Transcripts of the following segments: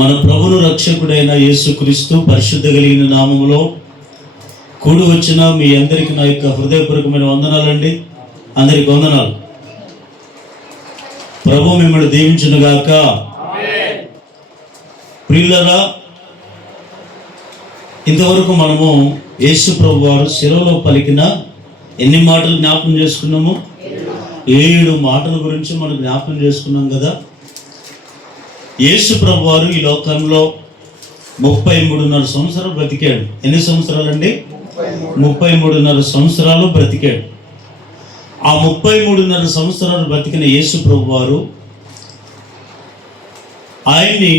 మన ప్రభును రక్షకుడైన యేసుక్రీస్తు పరిశుద్ధ కలిగిన నామములో కూడి వచ్చిన మీ అందరికీ నా యొక్క హృదయపూర్వకమైన వందనాలండి. అందరికి వందనాలు. ప్రభు మిమ్మల్ని దీవించునుగాక. ప్రియులరా, ఇంతవరకు మనము యేసు ప్రభు వారు శిలువలో పలికిన ఎన్ని మాటలు జ్ఞాపకం చేసుకున్నాము? 7 మాటల గురించి మనం జ్ఞాపకం చేసుకున్నాం కదా. యేసు ప్రభు వారు ఈ లోకంలో 33.5 సంవత్సరాలు బ్రతికాడు. ఎన్ని సంవత్సరాలండి? 33.5 సంవత్సరాలు బ్రతికాడు. ఆ 33.5 సంవత్సరాలు బ్రతికిన యేసు ప్రభు వారు ఆయన్ని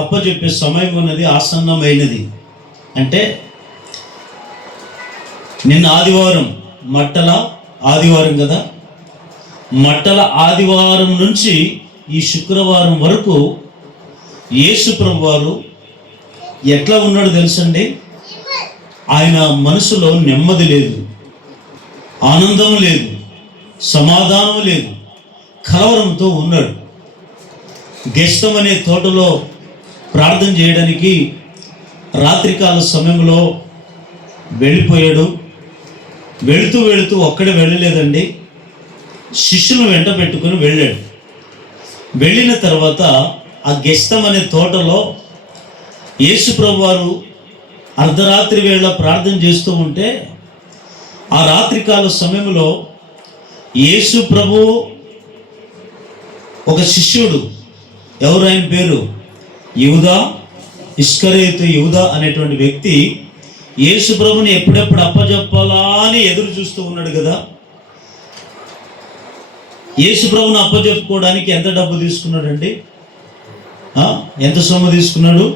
అప్పచెప్పే సమయం అన్నది ఆసన్నమైనది. అంటే నిన్న ఆదివారం మట్టల ఆదివారం కదా. మట్టల ఆదివారం నుంచి ఈ శుక్రవారం వరకు యేసు ప్రభు వారు ఎట్లా ఉన్నాడో తెలుసండి. ఆయన మనసులో నెమ్మది లేదు, ఆనందం లేదు, సమాధానం లేదు, కలవరంతో ఉన్నాడు. గెస్తమనే తోటలో ప్రార్థన చేయడానికి రాత్రికాల సమయంలో వెళ్ళిపోయాడు. వెళుతూ ఒక్కడే వెళ్ళలేదండి, శిష్యులను వెంట పెట్టుకుని వెళ్ళాడు. వెళ్ళిన తర్వాత ఆ గెస్తమనే తోటలో యేసు ప్రభు వారు అర్ధరాత్రి వేళ ప్రార్థన చేస్తూ ఉంటే, ఆ రాత్రికాల సమయంలో యేసు ప్రభు ఒక శిష్యుడు, ఎవరు ఆయన పేరు? యూదా, ఇస్కరియోతు యూదా అనేటువంటి వ్యక్తి యేసు ప్రభుని ఎప్పుడెప్పుడు అప్పచెప్పాలా అని ఎదురు చూస్తూ ఉన్నాడు కదా. యేసు ప్రభుని అప్పచెప్పుకోవడానికి ఎంత డబ్బు తీసుకున్నాడండి? ఎంత సొమ్ము తీసుకున్నాడు?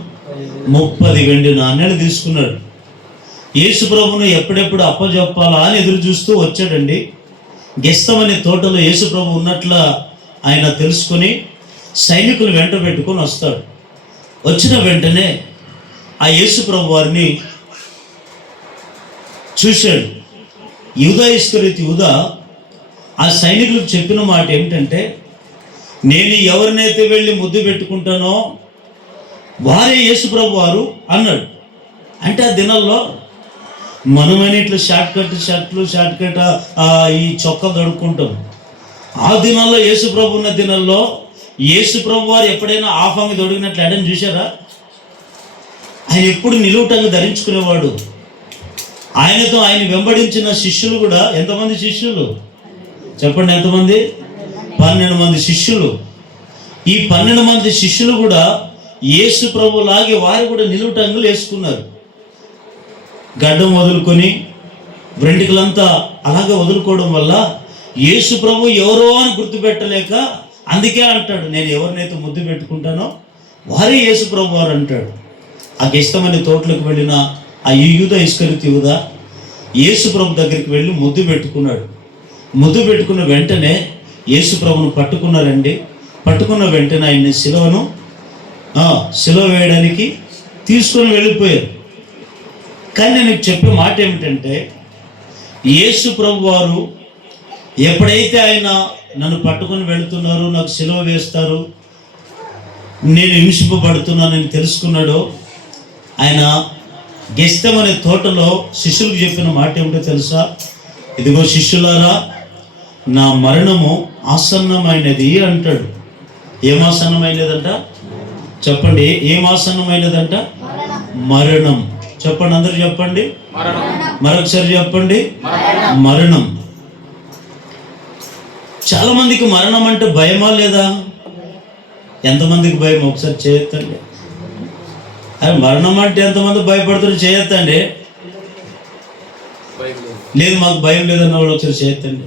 30 వెండి నాణ్యాలు తీసుకున్నాడు. యేసు ప్రభుని ఎప్పుడెప్పుడు అప్పచెప్పాలా అని ఎదురు చూస్తూ వచ్చాడండి. గెస్తమనే తోటలో యేసు ప్రభు ఉన్నట్ల ఆయన తెలుసుకొని సైనికులు వెంట పెట్టుకొని వస్తాడు. వచ్చిన వెంటనే ఆ యేసు ప్రభు వారిని చూశాడు. యూదా ఇస్కరియోతు యూదా ఆ సైనికులకు చెప్పిన మాట ఏమిటంటే, నేను ఎవరినైతే వెళ్ళి ముద్దు పెట్టుకుంటానో వారే యేసు ప్రభు వారు అన్నాడు. అంటే ఆ దినాల్లో మనమని ఇట్లా షార్ట్ కట్ ఈ చొక్కా దొడుక్కుంటాం. ఆ దినాల్లో యేసు ప్రభు ఉన్న దినాల్లో యేసు ప్రభు వారు ఎప్పుడైనా ఆఫాంగి దొడిగినట్లు ఎడని చూశారా? ఆయన ఎప్పుడు నిలువుటంగా ధరించుకునేవాడు. ఆయనతో ఆయన వెంబడించిన శిష్యులు కూడా ఎంతమంది శిష్యులు చెప్పండి? ఎంతమంది? 12 మంది శిష్యులు. ఈ 12 మంది శిష్యులు కూడా యేసు ప్రభు లాగే వారు కూడా నిలువుటంగులు వేసుకున్నారు. గడ్డం వదులుకొని వెంట్రుకలంతా అలాగే వదులుకోవడం వల్ల యేసు ప్రభు ఎవరో అని గుర్తుపెట్టలేక, అందుకే అంటాడు, నేను ఎవరినైతే ముద్దు పెట్టుకుంటానో వారే యేసు ప్రభు వారు అంటాడు. ఆ గెస్తమనే తోటలోకి వెళ్ళిన ఆ యూదా ఇస్కరియోతు యూదా యేసు ప్రభు దగ్గరికి వెళ్ళి ముద్దు పెట్టుకున్నాడు. ముద్దు పెట్టుకున్న వెంటనే యేసు ప్రభును పట్టుకున్నారండి. పట్టుకున్న వెంటనే ఆయన్ని సిలువ వేయడానికి తీసుకొని వెళ్ళిపోయారు. కానీ నేను చెప్పే మాట ఏమిటంటే, యేసు ప్రభు వారు ఎప్పుడైతే ఆయన నన్ను పట్టుకొని వెళుతున్నారు, నాకు సిలువ వేస్తారు, నేను హింసింపబడుతున్నానని తెలుసుకున్నాడో, ఆయన గెస్తమనే తోటలో శిష్యులకు చెప్పిన మాట ఏమిటో తెలుసా? ఇదిగో శిష్యులారా, నా మరణము ఆసన్నమైనది అంటాడు. ఏం ఆసన్నమైనదంట? చెప్పండి. ఏం ఆసన్నమైనదంట? మరణం. చెప్పండి, అందరూ చెప్పండి. మరొకసారి చెప్పండి, మరణం. చాలా మందికి మరణం అంటే భయమా లేదా? ఎంతమందికి భయం? ఒకసారి చేయొద్దండి. అరే, మరణం అంటే ఎంతమంది భయపడుతున్నారు? చేయొద్దండి. లేదు, మాకు భయం లేదన్న వాళ్ళు ఒకసారి చేయొద్దండి.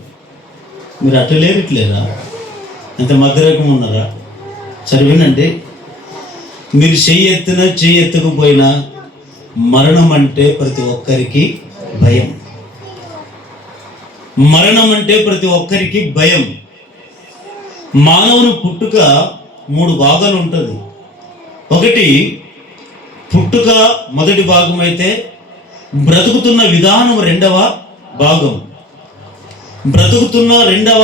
మీరు అటు లేరు, ఇట్లేరా? ఎంత మధ్యరకం ఉన్నారా? సరే వినండి, మీరు చెయ్యెత్తకపోయినా మరణం అంటే ప్రతి ఒక్కరికి భయం. మరణం అంటే ప్రతి ఒక్కరికి భయం. మానవుని పుట్టుక 3 భాగాలు ఉంటుంది. ఒకటి పుట్టుక మొదటి భాగం అయితే, బ్రతుకుతున్న విధానం 2వ భాగం. బ్రతుకుతున్న 2వ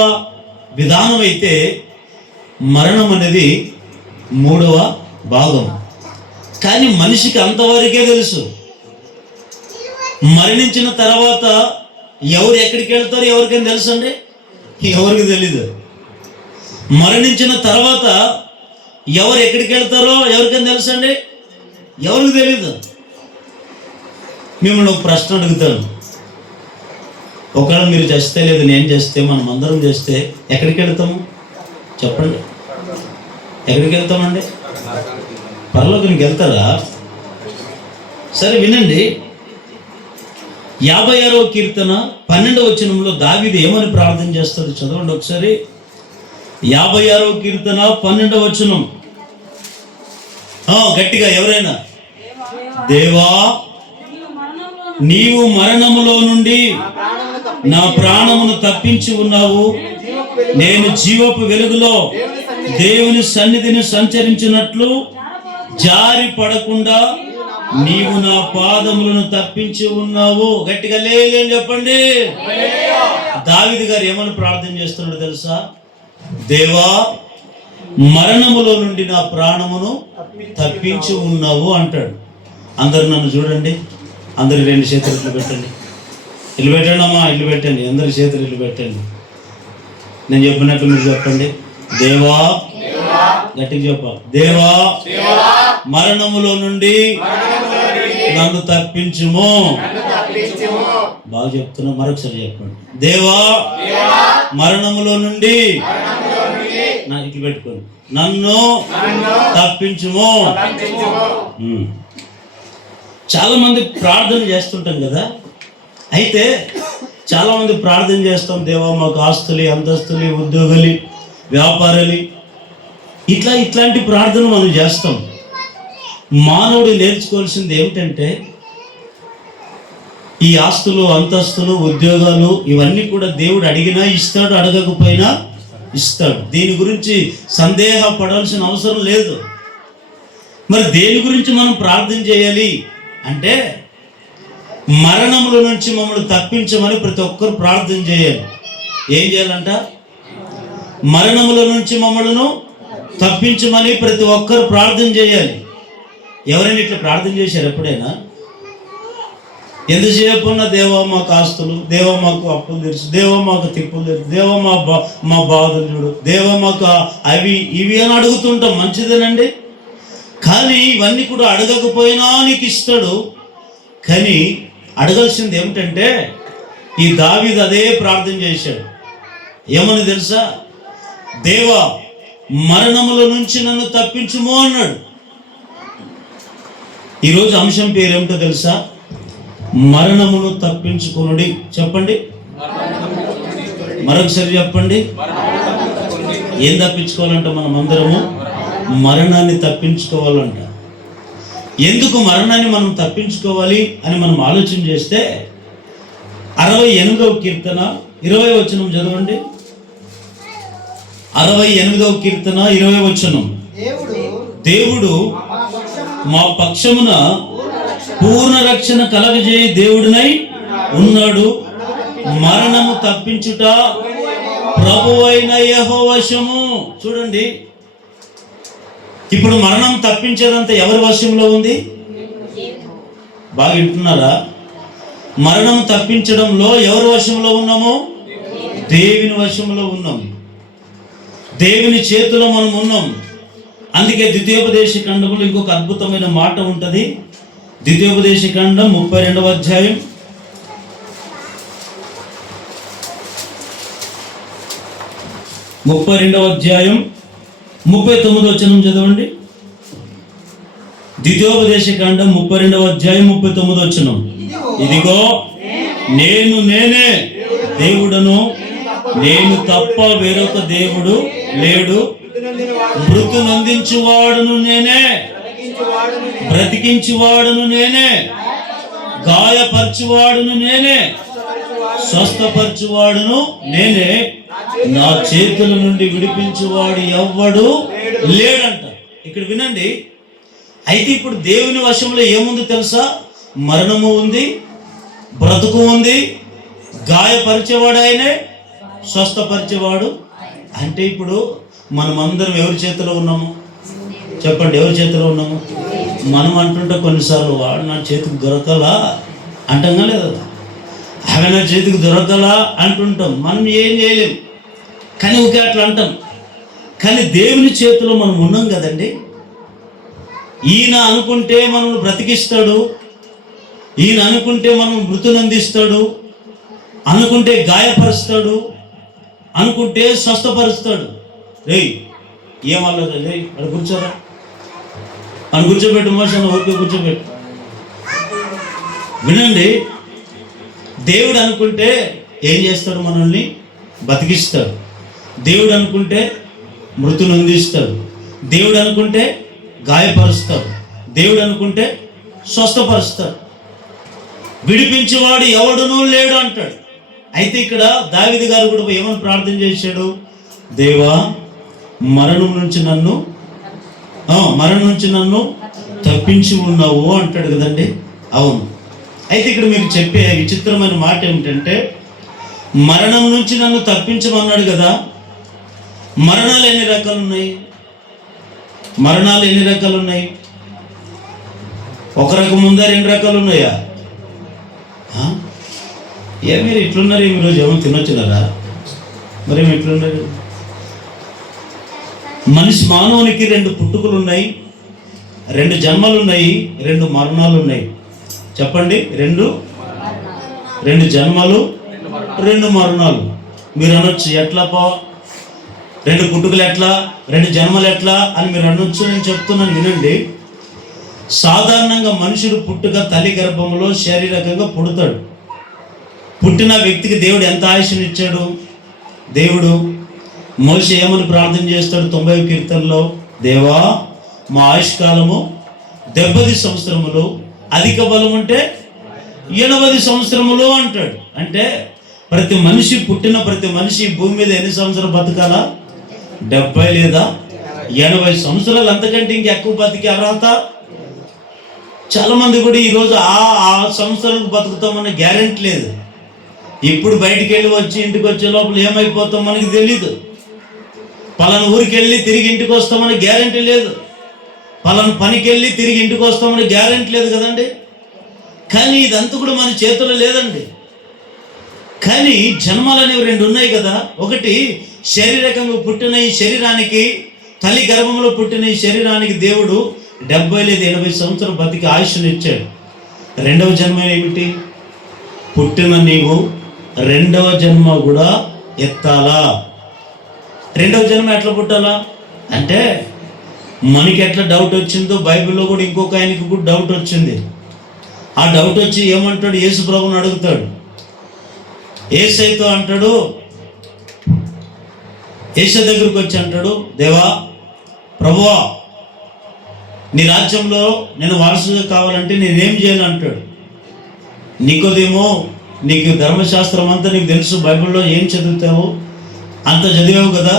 విధానం అయితే, మరణం అనేది 3వ భాగం. కానీ మనిషికి అంతవరకే తెలుసు. మరణించిన తర్వాత ఎవరు ఎక్కడికి వెళ్తారో ఎవరికైనా తెలుసు అండి? ఎవరికి తెలీదు. మరణించిన తర్వాత ఎవరు ఎక్కడికి వెళ్తారో ఎవరికైనా తెలుసు అండి? ఎవరికి తెలీదు. మిమ్మల్ని ఒక ప్రశ్న అడుగుతాను. ఒకవేళ మీరు చేస్తే లేదు నేను చేస్తే మనం అందరం చేస్తే ఎక్కడికి వెళ్తాము చెప్పండి? ఎక్కడికి వెళ్తామండి? పరలోకానికి వెళ్తారా? సరే వినండి. 56వ కీర్తన 12వ వచనంలో దావీదు ఏమని ప్రార్థన చేస్తాడు చదవండి ఒకసారి. 56వ కీర్తన 12వ వచనం. గట్టిగా ఎవరైనా, దేవా నీవు మరణములో నుండి నా ప్రాణమును తప్పించి ఉన్నావు. నేను జీవపు వెలుగులో దేవుని సన్నిధిని సంచరించినట్లు జారి పడకుండా నీవు నా పాదములను తప్పించి ఉన్నావు. గట్టిగా లేని చెప్పండి. దావీదు గారు ఏమని ప్రార్థన చేస్తున్నాడు తెలుసా? దేవా మరణములో నుండి నా ప్రాణమును తప్పించి ఉన్నావు అంటాడు. అందరు నన్ను చూడండి. అందరు 2 చేతులు ఇల్లు పెట్టండి. ఇల్లు పెట్టండి అమ్మా, ఇల్లు పెట్టండి. అందరి చేతులు ఇల్లు పెట్టండి. నేను చెప్పినట్లు మీరు చెప్పండి. దేవా, గట్టిగా చెప్పాలి. దేవా మరణములో నుండి నన్ను తప్పించుము. బాగా చెప్తున్నా, మరొకసారి చెప్పండి. దేవా మరణములో నుండి ఇట్లు పెట్టుకోండి, నన్ను తప్పించుము. చాలా మంది ప్రార్థన చేస్తుంటాం కదా. అయితే చాలా మంది ప్రార్థన చేస్తాం, దేవా మాకు ఆస్తులు, అంతస్తులు, ఉద్యోగాలు, వ్యాపారాలు, ఇట్లాంటి ప్రార్థన మనం చేస్తాం. మానవుడు నేర్చుకోవాల్సింది ఏమిటంటే ఈ ఆస్తులు, అంతస్తులు, ఉద్యోగాలు ఇవన్నీ కూడా దేవుడు అడిగినా ఇస్తాడు, అడగకపోయినా ఇస్తాడు. దీని గురించి సందేహపడాల్సిన అవసరం లేదు. మరి దేని గురించి మనం ప్రార్థన చేయాలి అంటే మరణముల నుంచి మమ్మల్ని తప్పించమని ప్రతి ఒక్కరు ప్రార్థన చేయాలి. ఏం చేయాలంట? మరణముల నుంచి మమ్మల్ని తప్పించమని ప్రతి ఒక్కరు ప్రార్థన చేయాలి. ఎవరైనా ఇట్లా ప్రార్థన చేశారు ఎప్పుడైనా? ఎంతసేపు ఉన్న దేవా మాకు ఆస్తులు, దేవా మాకు అప్పులు తెలుసు, దేవా మాకు తిప్పులు తెలుసు, దేవా మా బాధలు చూడు, దేవా మాకు అవి ఇవి అని అడుగుతుంటాం. మంచిదేనండి. కానీ ఇవన్నీ కూడా అడగకపోయినా నీకు ఇస్తాడు. కానీ అడగాల్సింది ఏమిటంటే ఈ దావీదు అదే ప్రార్థన చేశాడు. ఏమని తెలుసా? దేవా మరణముల నుంచి నన్ను తప్పించుము అన్నాడు. ఈరోజు అంశం పేరు ఏమిటో తెలుసా? మరణమును తప్పించుకొనుడి. చెప్పండి, మరొకసారి చెప్పండి. ఏం తప్పించుకోవాలంట? మనం అందరము మరణాన్ని తప్పించుకోవాలంట. ఎందుకు మరణాన్ని మనం తప్పించుకోవాలి అని మనం ఆలోచన చేస్తే 68వ కీర్తన 20వ వచనం చదవండి. 68వ కీర్తన 20వ వచనం. దేవుడు మా పక్షమున పూర్ణ రక్షణ కలగజేయి దేవుడినై ఉన్నాడు. మరణము తప్పించుట ప్రభువైన యెహోవా వశము. చూడండి, ఇప్పుడు మరణం తప్పించేదంతా ఎవరి వశంలో ఉంది? బాగా వింటున్నారా? మరణం తప్పించడంలో ఎవరి వశంలో ఉన్నాము? దేవుని వశంలో ఉన్నాం. దేవుని చేతిలో మనం ఉన్నాం. అందుకే ద్వితీయోపదేశ ఖండములో ఇంకొక అద్భుతమైన మాట ఉంటుంది. ద్వితీయోపదేశ ఖండం 32వ అధ్యాయం 39వ వచనం చదవండి. ద్వితీయోపదేశ ఖండం 32వ అధ్యాయం 39వ వచనం. ఇదిగో నేనే దేవుడను, నేను తప్ప వేరొక దేవుడు లేడు. మృతు నందించువాడును నేనే, బ్రతికించువాడును నేనే, గాయపరచువాడును నేనే, స్వస్థపరచువాడును నేనే, నా చేతుల నుండి విడిపించువాడు ఎవ్వడు లేడంట. ఇక్కడ వినండి. అయితే ఇప్పుడు దేవుని వశంలో ఏముంది తెలుసా? మరణము ఉంది, బ్రతుకు ఉంది, గాయపరిచేవాడు ఆయనే, స్వస్థపరిచేవాడు. అంటే ఇప్పుడు మనమందరం ఎవరి చేతిలో ఉన్నాము చెప్పండి, ఎవరి చేతిలో ఉన్నాము? మనం అంటుంటే కొన్నిసార్లు వాడు నా చేతికి దొరకలా అంటాం లేదా, ఆమె నా చేతికి దొరకలా అంటుంటాం. మనం ఏం చేయలేం, కానీ ఒకే అట్లా అంటాం. కానీ దేవుని చేతిలో మనం ఉన్నాం కదండి. ఈయన అనుకుంటే మనల్ని బ్రతికిస్తాడు, ఈయన అనుకుంటే మనం మృతునందిస్తాడు, అనుకుంటే గాయపరుస్తాడు, అనుకుంటే స్వస్థపరుస్తాడు. రేయ్ ఏమల్లదు, రే అక్కడ కూర్చోరా అని కూర్చోబెట్టు, మోసం ఊరికే కూర్చోబెట్టు. వినండి, దేవుడు అనుకుంటే ఏం చేస్తాడు? మనల్ని బతికిస్తాడు. దేవుడు అనుకుంటే మృతుని అందిస్తాడు. దేవుడు అనుకుంటే గాయపరుస్తాడు. దేవుడు అనుకుంటే స్వస్థపరుస్తాడు. విడిపించేవాడు ఎవడునూ లేడు అంటాడు. అయితే ఇక్కడ దావీదు గారు కూడా ఏమని ప్రార్థన చేశాడు? దేవా, మరణం నుంచి నన్ను తప్పించి ఉన్నావు అంటాడు కదండి. అవును. అయితే ఇక్కడ మీకు చెప్పే విచిత్రమైన మాట ఏమిటంటే, మరణం నుంచి నన్ను తప్పించమన్నాడు కదా. మరణాలు ఎన్ని రకాలు ఉన్నాయి? ఒక రకం ఉందా, రెండు రకాలు ఉన్నాయా? మీరు ఇట్లున్నారు, ఈరోజు ఏమో తినొచ్చున్నారా? మరేమి ఇట్లున్నారు? మానవునికి రెండు పుట్టుకలు ఉన్నాయి, రెండు జన్మలు ఉన్నాయి, రెండు మరణాలు ఉన్నాయి. చెప్పండి, రెండు జన్మలు, రెండు మరణాలు. మీరు అనొచ్చు, ఎట్లా రెండు పుట్టుకలు ఎట్లా, రెండు జన్మలు ఎట్లా అని మీరు అనొచ్చు. నేను చెప్తున్నాను, వినండి. సాధారణంగా మనుషుడు పుట్టుక తల్లి గర్భంలో శారీరకంగా పుడతాడు. పుట్టిన వ్యక్తికి దేవుడు ఎంత ఆయుష్నిచ్చాడు? దేవుడు మోషే ఏమని ప్రార్థన చేస్తాడు 90వ కీర్తనలో? దేవా, మా ఆయుష్కాలము 70 సంవత్సరములు, అధిక బలం అంటే 80 సంవత్సరములు అంటాడు. అంటే పుట్టిన ప్రతి మనిషి భూమి మీద ఎన్ని సంవత్సరాలు బతకాలా? 70 లేదా 80 సంవత్సరాలు. అంతకంటే ఇంకెక్కువ బతికే అర్హత చాలా మంది కూడా ఈరోజు ఆ సంవత్సరాలకు బతుకుతామన్న గ్యారెంటీ లేదు. ఇప్పుడు బయటికి వెళ్ళి వచ్చి ఇంటికి వచ్చే లోపల ఏమైపోతాం మనకి తెలీదు. పలానా ఊరికి వెళ్ళి తిరిగి ఇంటికి వస్తామని గ్యారెంటీ లేదు. పలానా పనికి వెళ్ళి తిరిగి ఇంటికి వస్తామని గ్యారెంటీ లేదు కదండి. కానీ ఇదంతా కూడా మన చేతుల్లో లేదండి. కానీ జన్మలు అనేవి రెండు ఉన్నాయి కదా. ఒకటి, శారీరకంగా పుట్టిన ఈ శరీరానికి, తల్లి గర్భంలో పుట్టిన ఈ శరీరానికి దేవుడు 70 లేదా 80 సంవత్సరాలు బతికి ఆయుష్ను ఇచ్చాడు. రెండవ జన్మ ఏమిటి? పుట్టిన నీవు రెండవ జన్మ కూడా ఎత్తాలా. రెండవ జన్మ ఎట్లా పుట్టాలా అంటే, మనకి ఎట్లా డౌట్ వచ్చిందో బైబిల్లో కూడా ఇంకొక ఆయనకి కూడా డౌట్ వచ్చింది. ఆ డౌట్ వచ్చి ఏమంటాడు? యేసు ప్రభువుని అడుగుతాడు. యేసయ్యతో అంటాడు, యేసయ్య దగ్గరికి వచ్చి అంటాడు, దేవా, ప్రభువా, నీ రాజ్యంలో నేను వారసుగా కావాలంటే నేనేం చేయాలి అంటాడు. నికోదేమో, నీకు ధర్మశాస్త్రం అంతా నీకు తెలుసు, బైబిల్లో ఏం చదువుతావు, అంత చదివావు కదా,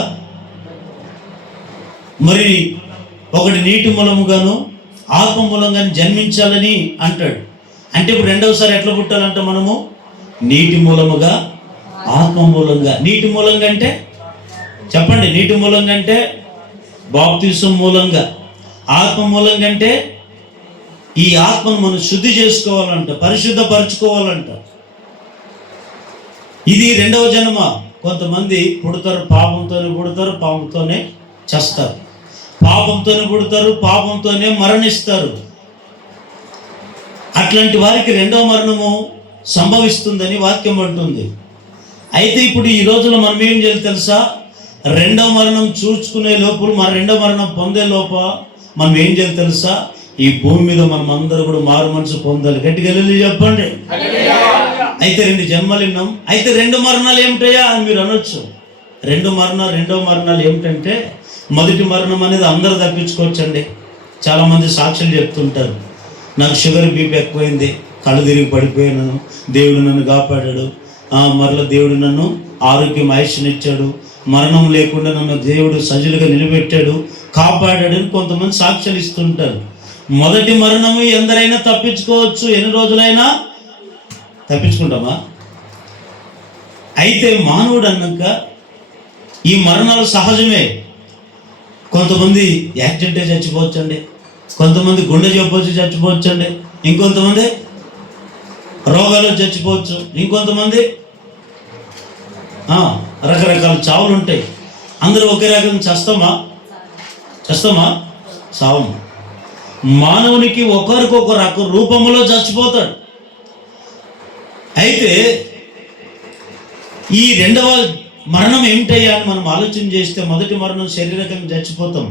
మరి ఒకటి నీటి మూలముగాను ఆత్మ మూలంగాను జన్మించాలని అంటాడు. అంటే ఇప్పుడు రెండవసారి ఎట్లా పుట్టాలంట మనము? నీటి మూలముగా, ఆత్మ మూలంగా. నీటి మూలంగా అంటే చెప్పండి, నీటి మూలంగా అంటే బాప్తిసం మూలంగా. ఆత్మ మూలంగా అంటే ఈ ఆత్మను మనం శుద్ధి చేసుకోవాలంట, పరిశుద్ధపరచుకోవాలంట. ఇది రెండవ జన్మ. కొంతమంది పుడతారు, పాపంతోనే పుడతారు, పాపంతోనే చస్తారు. పాపంతోనే పుడతారు, పాపంతోనే మరణిస్తారు. అట్లాంటి వారికి రెండవ మరణము సంభవిస్తుందని వాక్యం అంటుంది. అయితే ఇప్పుడు ఈ రోజులో మనం ఏం చేయాలి తెలుసా? రెండవ మరణం చూసుకునే లోపల, మన రెండవ మరణం పొందే లోపల మనం ఏం చేయాలి తెలుసా? ఈ భూమి మీద మనం అందరూ కూడా మారు మనసు పొందాలి. గట్టిగా వెళ్ళి చెప్పండి. అయితే రెండు జన్మలు విన్నాం. అయితే రెండు మరణాలు ఏమిటయ్యా అని మీరు అనొచ్చు. రెండవ మరణాలు ఏమిటంటే, మొదటి మరణం అనేది అందరూ తప్పించుకోవచ్చండి. చాలామంది సాక్షులు చెప్తుంటారు, నాకు షుగర్ బీపీ ఎక్కువైంది, కళ్ళు తిరిగి పడిపోయాను, దేవుడు నన్ను కాపాడాడు, మరలా దేవుడు నన్ను ఆరోగ్యం ఆయుష్నిచ్చాడు, మరణం లేకుండా నన్ను దేవుడు సజీలుగా నిలబెట్టాడు, కాపాడాడని కొంతమంది సాక్ష్యాలు ఇస్తుంటారు. మొదటి మరణము ఎందరైనా తప్పించుకోవచ్చు, ఎన్ని రోజులైనా తప్పించుకుంటామా? అయితే మానవుడు అన్నాక ఈ మరణాలు సహజమే. కొంతమంది యాక్సిడెంటే చచ్చిపోవచ్చండి, కొంతమంది గుండె జబ్బొచ్చి చచ్చిపోవచ్చండి, ఇంకొంతమంది రోగాలు చచ్చిపోవచ్చు, ఇంకొంతమంది రకరకాల చావులు ఉంటాయి. అందరూ ఒకే రకంగా చస్తామా? చావము. మానవునికి ఒకరికొక రక రూపంలో చచ్చిపోతాడు. అయితే ఈ రెండవ మరణం ఏమిటయ్యా అని మనం ఆలోచన చేస్తే, మొదటి మరణం శరీరకంగా చచ్చిపోతాం.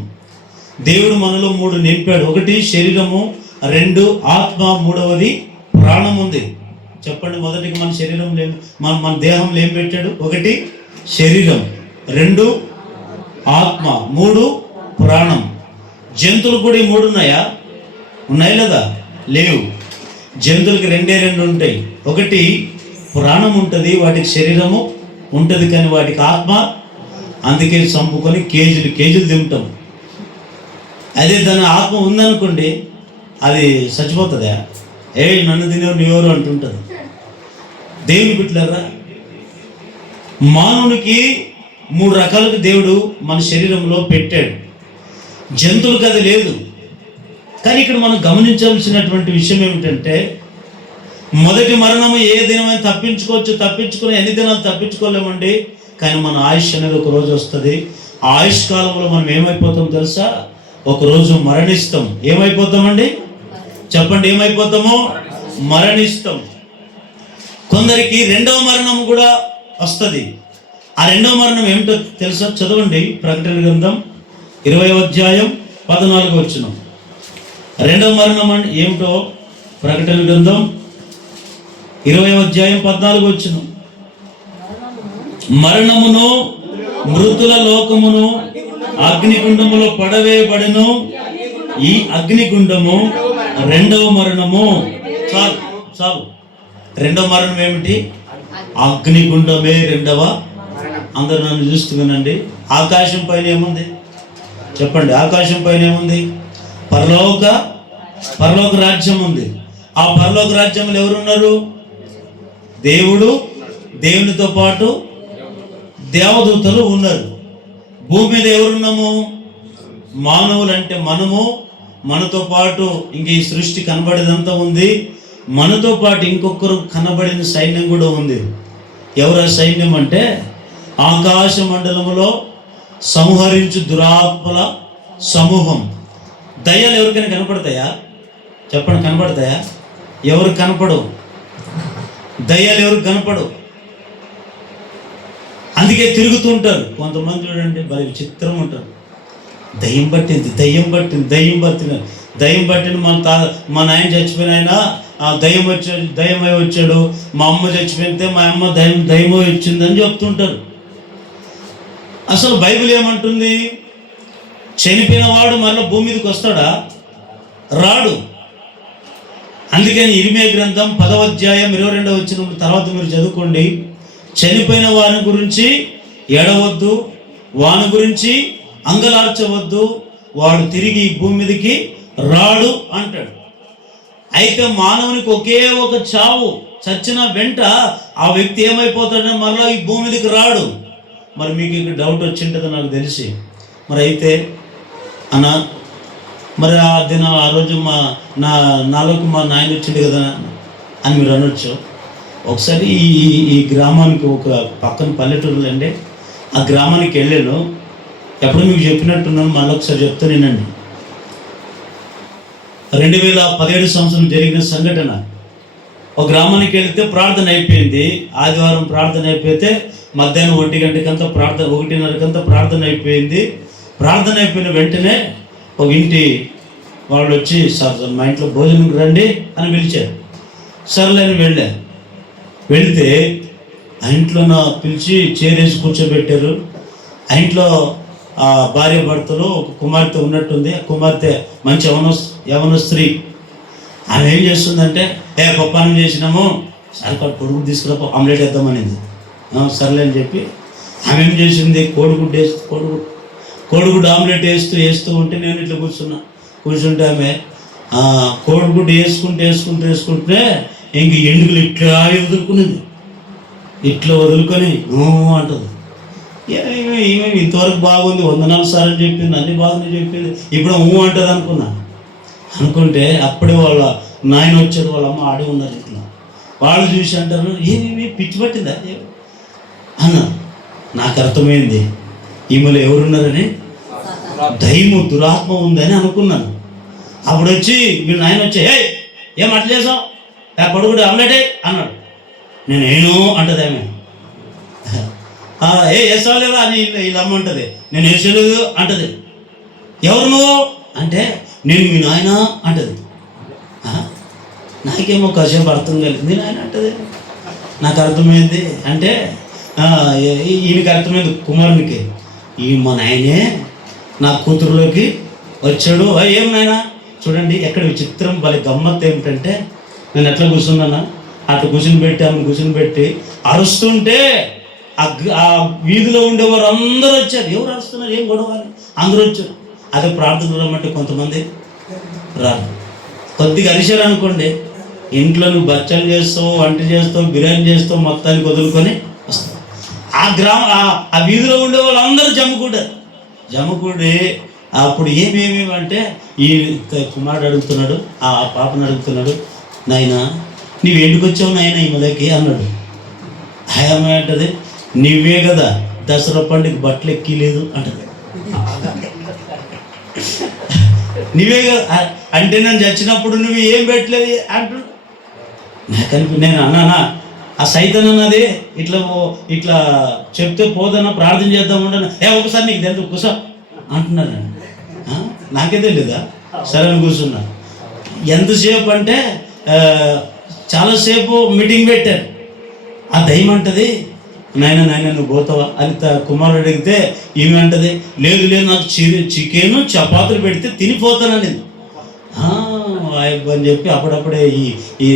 దేవుడు మనలో 3 నింపాడు. 1 శరీరము, 2 ఆత్మ, 3వది ప్రాణం ఉంది. చెప్పండి, మొదటికి మన శరీరంలో మన దేహంలో ఏం పెట్టాడు? 1 శరీరం, 2 ఆత్మ, 3 ప్రాణం. జంతువులు కూడా 3 ఉన్నాయా? ఉన్నాయి లేదా? లేవు. జంతువులకి 2 ఉంటాయి. 1 ప్రాణం ఉంటుంది, వాటికి శరీరము ఉంటుంది, కానీ వాటికి ఆత్మ. అందుకే చంపుకొని కేజీలు తింటాం. అదే దాని ఆత్మ ఉందనుకోండి, అది చచ్చిపోతుందా? నన్ను తినేవారు నీవెవరు అంటుంటుంది. దేవుని బిడ్డలారా, మానవునికి 3 రకాలుగా దేవుడు మన శరీరంలో పెట్టాడు. జంతువులకు అది లేదు. కానీ ఇక్కడ మనం గమనించాల్సినటువంటి విషయం ఏమిటంటే, మొదటి మరణము ఏ దినమైనా తప్పించుకుని ఎన్ని దినాలు తప్పించుకోలేమండి. కానీ మన ఆయుష్ అనేది ఒక రోజు వస్తుంది. ఆ ఆయుష్ కాలంలో మనం ఏమైపోతాం తెలుసా? ఒకరోజు మరణిస్తాం. ఏమైపోతామండి? చెప్పండి, ఏమైపోతామో? మరణిస్తాం. కొందరికి రెండవ మరణం కూడా వస్తుంది. ఆ రెండవ మరణం ఏమిటో తెలుసా? చదవండి, ప్రకటన గ్రంథం 20వ అధ్యాయం 14వ వచనం. రెండవ మరణం అంటే ఏమిటో ప్రకటన గ్రంథం 20వ అధ్యాయం 14వ వచనం. మరణమును, మృతుల లోకమును అగ్నిగుండములో పడవేయబడెను. ఈ అగ్నిగుండము రెండవ మరణము. చాలు. రెండవ మరణం ఏమిటి? అగ్నిగుండమే రెండవ. అందరూ నన్ను చూస్తూ వినండి. ఆకాశం పైన ఏముంది? చెప్పండి, ఆకాశం పైన ఏముంది? పరలోక రాజ్యం ఉంది. ఆ పరలోక రాజ్యంలో ఎవరున్నారు? దేవుడు, దేవునితో పాటు దేవదూతలు ఉన్నారు. భూమి మీద ఎవరున్నాము? మానవులు, అంటే మనతో పాటు ఇంక ఈ సృష్టి కనబడేదంతా ఉంది. మనతో పాటు ఇంకొకరు కనబడిన సైన్యం కూడా ఉంది. ఎవరు ఆ సైన్యం అంటే, ఆకాశ మండలములో సంహరించు దురాత్మల సమూహం. దయ్యాలు ఎవరికైనా కనపడతాయా? చెప్పండి, కనపడతాయా? ఎవరు కనపడవు. దయ్యాలు ఎవరికి కనపడవు. అందుకే తిరుగుతుంటారు. కొంతమంది చూడండి, భలే విచిత్రం ఉంటారు. దయ్యం పట్టింది. దయ్యం పట్టిన మా నాయన చచ్చిపోయిన ఆయన దయ్యమై వచ్చాడు. మా అమ్మ చచ్చిపోయితే మా అమ్మ దయ్యమై వచ్చిందని చెప్తుంటారు. అసలు బైబిల్ ఏమంటుంది? చనిపోయిన వాడు మళ్ళీ భూమి మీదకి వస్తాడా? రాడు. అందుకని ఇర్మియా గ్రంథం 10వ అధ్యాయం 22వ వచనం తర్వాత మీరు చదువుకోండి. చనిపోయిన వారి గురించి ఏడవద్దు, వాని గురించి అంగలార్చవద్దు, వాడు తిరిగి భూమి మీదకి రాడు అంటాడు. అయితే మానవునికి ఒకే ఒక చావు. చచ్చిన వెంట ఆ వ్యక్తి ఏమైపోతాడని మరలా ఈ భూమి మీదకి రాడు. మరి మీకు ఇక్కడ డౌట్ వచ్చింటుంది నాకు తెలిసి. మరి అయితే అన్న, మరి ఆ రోజు నాలోకి మా నాయన వచ్చిండు కదా అని మీరు అనొచ్చు. ఒకసారి ఈ గ్రామానికి, ఒక పక్కన పల్లెటూరులో అండి, ఆ గ్రామానికి వెళ్ళాను. ఎప్పుడు మీకు చెప్పినట్టున్నాను, మళ్ళీ ఒకసారి చెప్తా నేనండి. 2017 సంవత్సరం జరిగిన సంఘటన. ఒక గ్రామానికి వెళితే ప్రార్థన అయిపోయింది. ఆదివారం ప్రార్థన అయిపోతే మధ్యాహ్నం 1 గంటకంతా ప్రార్థన, 1:30కంతా ప్రార్థన అయిపోయింది. ప్రార్థన అయిపోయిన వెంటనే ఒక ఇంటి వాళ్ళు వచ్చి, సార్ మా ఇంట్లో భోజనంకి రండి అని పిలిచారు. సర్లేని వెళితే ఆ ఇంట్లో పిలిచి చేరేసి కూర్చోబెట్టారు. ఆ ఇంట్లో భార్య భర్తలు, ఒక కుమార్తె ఉన్నట్టుంది. ఆ కుమార్తె మంచి యవన స్త్రీ. ఆమె ఏం చేస్తుందంటే, పప్పానం చేసినాము, సరిపడ కొడుకు తీసుకురా, ఆమ్లెట్ వేద్దామనింది. సర్లే అని చెప్పి ఆమె ఏం చేసింది, కోడిగుడ్డు ఆమ్లెట్ వేస్తూ ఉంటే నేను ఇట్లా కూర్చుంటే ఆమె కోడిగుడ్డు వేసుకుంటే ఇంక ఎండుకలు ఇట్లా వదులుకునేది. ఇట్లా వదులుకొని అంటుంది. ఏమేమి ఇంతవరకు బాగుంది, వందనాలు సార్ అని చెప్పింది, అన్ని బాగుంది చెప్పింది, ఇప్పుడు అంటుంది అనుకుంటే అప్పుడే వాళ్ళ నాయన వచ్చాడు, వాళ్ళ అమ్మ ఆడి ఉన్నారు ఇంట్లో. వాళ్ళు చూసి అంటారు, ఏమేమి పిచ్చి పట్టిందా అన్న. నాకు అర్థమైంది ఈమెలో ఎవరున్నారని, దైము దురాత్మ ఉందని అనుకున్నాను. అప్పుడు వచ్చి వీళ్ళు నాయన వచ్చి, ఏం అట్లా చేసావు, పడుగుడు అమ్మటే అన్నాడు. నేనేను అంటది ఆమె. వేసాలేదా అని వీళ్ళు అమ్మ ఉంటుంది. నేను వేసలేదు అంటది. ఎవరు నువ్వు అంటే, నేను మీ నాయన అంటది. నాకేమో కాసేపు అర్థం కలిగింది. నాయన అంటది. నాకు అర్థమైంది అంటే ఈయనకి అర్థమైంది కుమారునికి, ఈ మా నాయనే నా కూతురులోకి వచ్చాడు. ఏం నాయన చూడండి ఎక్కడ విచిత్రం భలే గమ్మత్తు ఏమిటంటే, నేను ఎట్లా కూర్చున్నానా అట్లా కూర్చుని పెట్టి అరుస్తుంటే ఆ వీధిలో ఉండేవారు అందరూ వచ్చారు. ఎవరు అరుస్తున్నారు, ఏం గొడవ అని అందరూ వచ్చారు. అదే ప్రార్థన రమ్మంటే కొంతమంది రారు. కొద్దిగా అరిశారు అనుకోండి, ఇంట్లో నువ్వు బచ్చలు చేస్తావు, వంట చేస్తావు, బిర్యానీ చేస్తావు, మొత్తానికి వదులుకొని వస్తావు. ఆ వీధిలో ఉండే వాళ్ళు అందరూ జమ్ముకూడి అప్పుడు ఏమేమి అంటే ఈ కుమారుడు అడుగుతున్నాడు, ఆ పాపను అడుగుతున్నాడు, నాయన నీవు ఎందుకు వచ్చావు నాయన ఈమెలకి అన్నాడు. ఆమె అంటది, నువ్వే కదా దసరా పండుగ బట్టలు ఎక్కలేదు అంటది. నువ్వే కదా అంటే నేను చచ్చినప్పుడు నువ్వు ఏం పెట్టలేదు అంటు. నేను అన్నానా ఆ సైతం అన్నది ఇట్లా చెప్తే పోదన్నా, ప్రార్థన చేద్దామంటే ఒకసారి నీకు తెలుసు కూర్చో అంటున్నాను. నాకే తెలీదా, సరే అని కూర్చున్నా. ఎంతసేపు అంటే చాలాసేపు మీటింగ్ పెట్టారు. ఆ దయ్యం అంటది, నాయన నువ్వు పోతావా అని కుమారుడు అడిగితే ఈమె అంటది, లేదు నాకు చికెను చపాతీలు పెడితే తినిపోతానని అని చెప్పి అప్పుడప్పుడే ఈ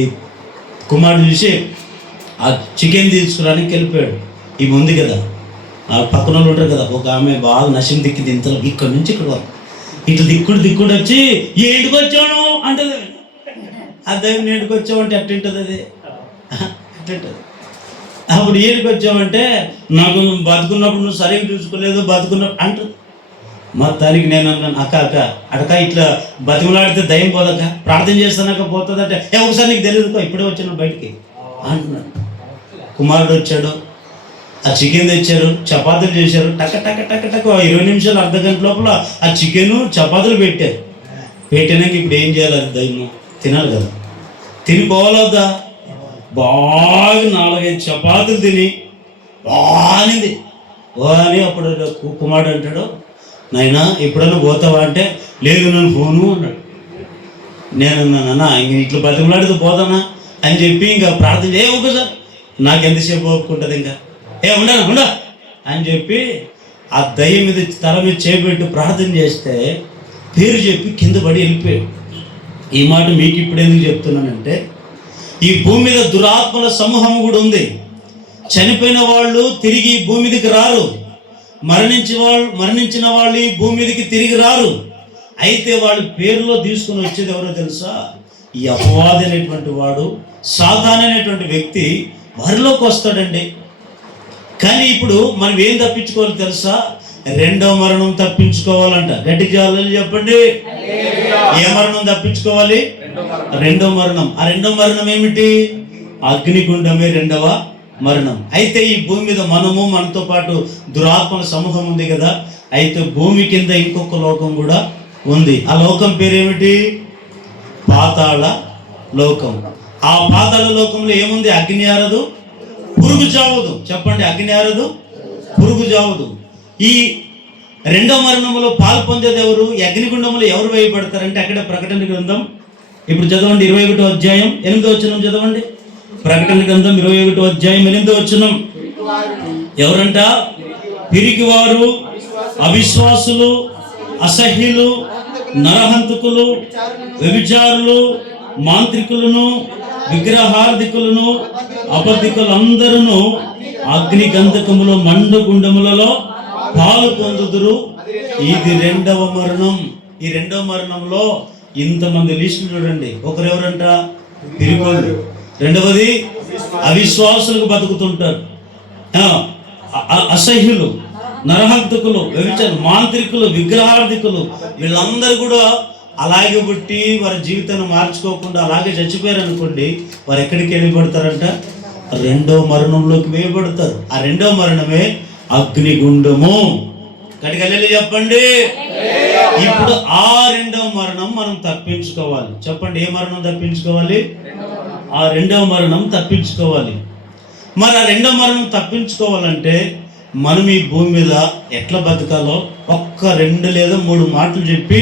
కుమారుడు చూసి ఆ చికెన్ తీసుకురానికి వెళ్ళిపోయాడు. ఈమె ఉంది కదా, ఆ పక్కన వాళ్ళు ఉంటారు కదా, ఒక ఆమె బాగా నశం దిక్కింది ఇంతలో ఇక్కడ నుంచి ఇక్కడ వరకు ఇట్లా దిక్కుడు వచ్చి ఏంటికి వచ్చాను అంటది. ఆ దైవం ఏంటికి వచ్చావు అంటే ఎట్టుంటుంది అది, ఎట్టుంటుంది. అప్పుడు ఏడికి వచ్చామంటే నాకు బతుకున్నప్పుడు నువ్వు సరిగ్గా చూసుకోలేదు బతుకున్నప్పుడు అంటుంది. మా తల్లికి నేను అన్నాను, అక్క ఇట్లా బతిమలాడితే దయ్యం పోదక్క, ప్రార్థన చేస్తానక్క పోతుందంటే ఒకసారి నీకు తెలియదు ఇప్పుడే వచ్చాను బయటికి అంటున్నాడు. కుమారుడు వచ్చాడు, ఆ చికెన్ తెచ్చారు, చపాతీలు చేశారు, టక్క 20 నిమిషాలు అర్ధ గంట లోపల ఆ చికెను చపాతీలు పెట్టినాక ఇప్పుడు ఏం చేయాలి, అది దయ్యం తినాలి కదా, తినిపోవాలొద్దా. బాగా 4-5 చపాతీలు తిని బాగానింది అని అప్పుడు కుమారుడు అంటాడు, నాయనా ఎప్పుడైనా పోతావా అంటే లేదు నేను ఫోను అన్నాడు. నేను అన్నా ఇంక ఇట్లా బతిమలాడితే పోతానా అని చెప్పి ఇంకా ప్రార్థన ఒకసారి నాకు ఎంతసేపు ఒప్పుకుంటుంది, ఇంకా ఉండా అని చెప్పి ఆ దయ్యం మీద తల మీద చేపెట్టి ప్రార్థన చేస్తే పేరు చెప్పి కింద పడి వెళ్ళిపోయాడు. ఈ మాట మీకు ఇప్పుడు ఎందుకు చెప్తున్నానంటే, ఈ భూమి మీద దురాత్మల సమూహం కూడా ఉంది. చనిపోయిన వాళ్ళు తిరిగి భూమి మీదకి రారు, మరణించిన వాళ్ళు ఈ భూమి మీదకి తిరిగి రారు. అయితే వాళ్ళ పేరులో తీసుకుని వచ్చేది ఎవరో తెలుసా, ఈ అపవాది అనేటువంటి వాడు, సాతాను అనేటువంటి వ్యక్తి వారిలోకి వస్తాడండి. కానీ ఇప్పుడు మనం ఏం తప్పించుకోవాలి తెలుసా, రెండో మరణం తప్పించుకోవాలంట. గట్టిగా జాలలు చెప్పండి, ఏ మరణం తప్పించుకోవాలి, రెండో మరణం. ఆ రెండో మరణం ఏమిటి, అగ్నిగుండమే రెండవ మరణం. అయితే ఈ భూమి మీద మనతో పాటు దురాత్మల సమూహం ఉంది కదా, అయితే భూమి కింద ఇంకొక లోకం కూడా ఉంది. ఆ లోకం పేరేమిటి, పాతాళ లోకం. ఆ పాతాళ లోకంలో ఏముంది, అగ్ని ఆరదు, పురుగు చావదు. చెప్పండి, అగ్ని ఆరదు, పురుగు చావదు. ఈ రెండో మరణంలో పాలు పొందేది ఎవరు, అగ్నిగుండంలో ఎవరు వేయబడతారంటే అక్కడ ప్రకటన గ్రంథం ఇప్పుడు చదవండి 21వ అధ్యాయం 8వ వచనం చదవండి. ప్రకటన గ్రంథం 21వ అధ్యాయం 8వ వచనం. ఎవరంట, పిరికివారు, అవిశ్వాసులు, అసహ్యులు, నరహంతకులు, వ్యభిచారులు, మాంత్రికులను, విగ్రహార్థికులను, అబద్ధికులందరూ అగ్ని గంధకములో మండుగుండములలో పాలు పొందుదురు. ఇది రెండవ మరణం. ఈ రెండవ మరణంలో ఇంతమంది లిస్టులు చూడండి. ఒకరెవరంట, పిరికోళ్ళు. రెండవది అవిశ్వాసులకు బతుకుతుంటారు, అసహ్యులు, నరహంతకులు, వ్యభిచారులు, మాంత్రికులు, విగ్రహార్థికులు, వీళ్ళందరూ కూడా అలాగే పుట్టి వారి జీవితాన్ని మార్చుకోకుండా అలాగే చచ్చిపోయారు అనుకోండి, వారు ఎక్కడికి వెళ్ళిపడతారంట? రెండో మరణంలోకి వేయబడతారు. ఆ రెండో మరణమే అగ్నిగుండము. గట్టిగా హల్లెలూయా చెప్పండి. ఇప్పుడు ఆ రెండవ మరణం మనం తప్పించుకోవాలి. చెప్పండి, ఏ మరణం తప్పించుకోవాలి? ఆ రెండవ మరణం తప్పించుకోవాలి. మరి ఆ రెండవ మరణం తప్పించుకోవాలంటే మనం ఈ భూమి మీద ఎట్లా బతకాలో ఒక్క 2 లేదా 3 మాటలు చెప్పి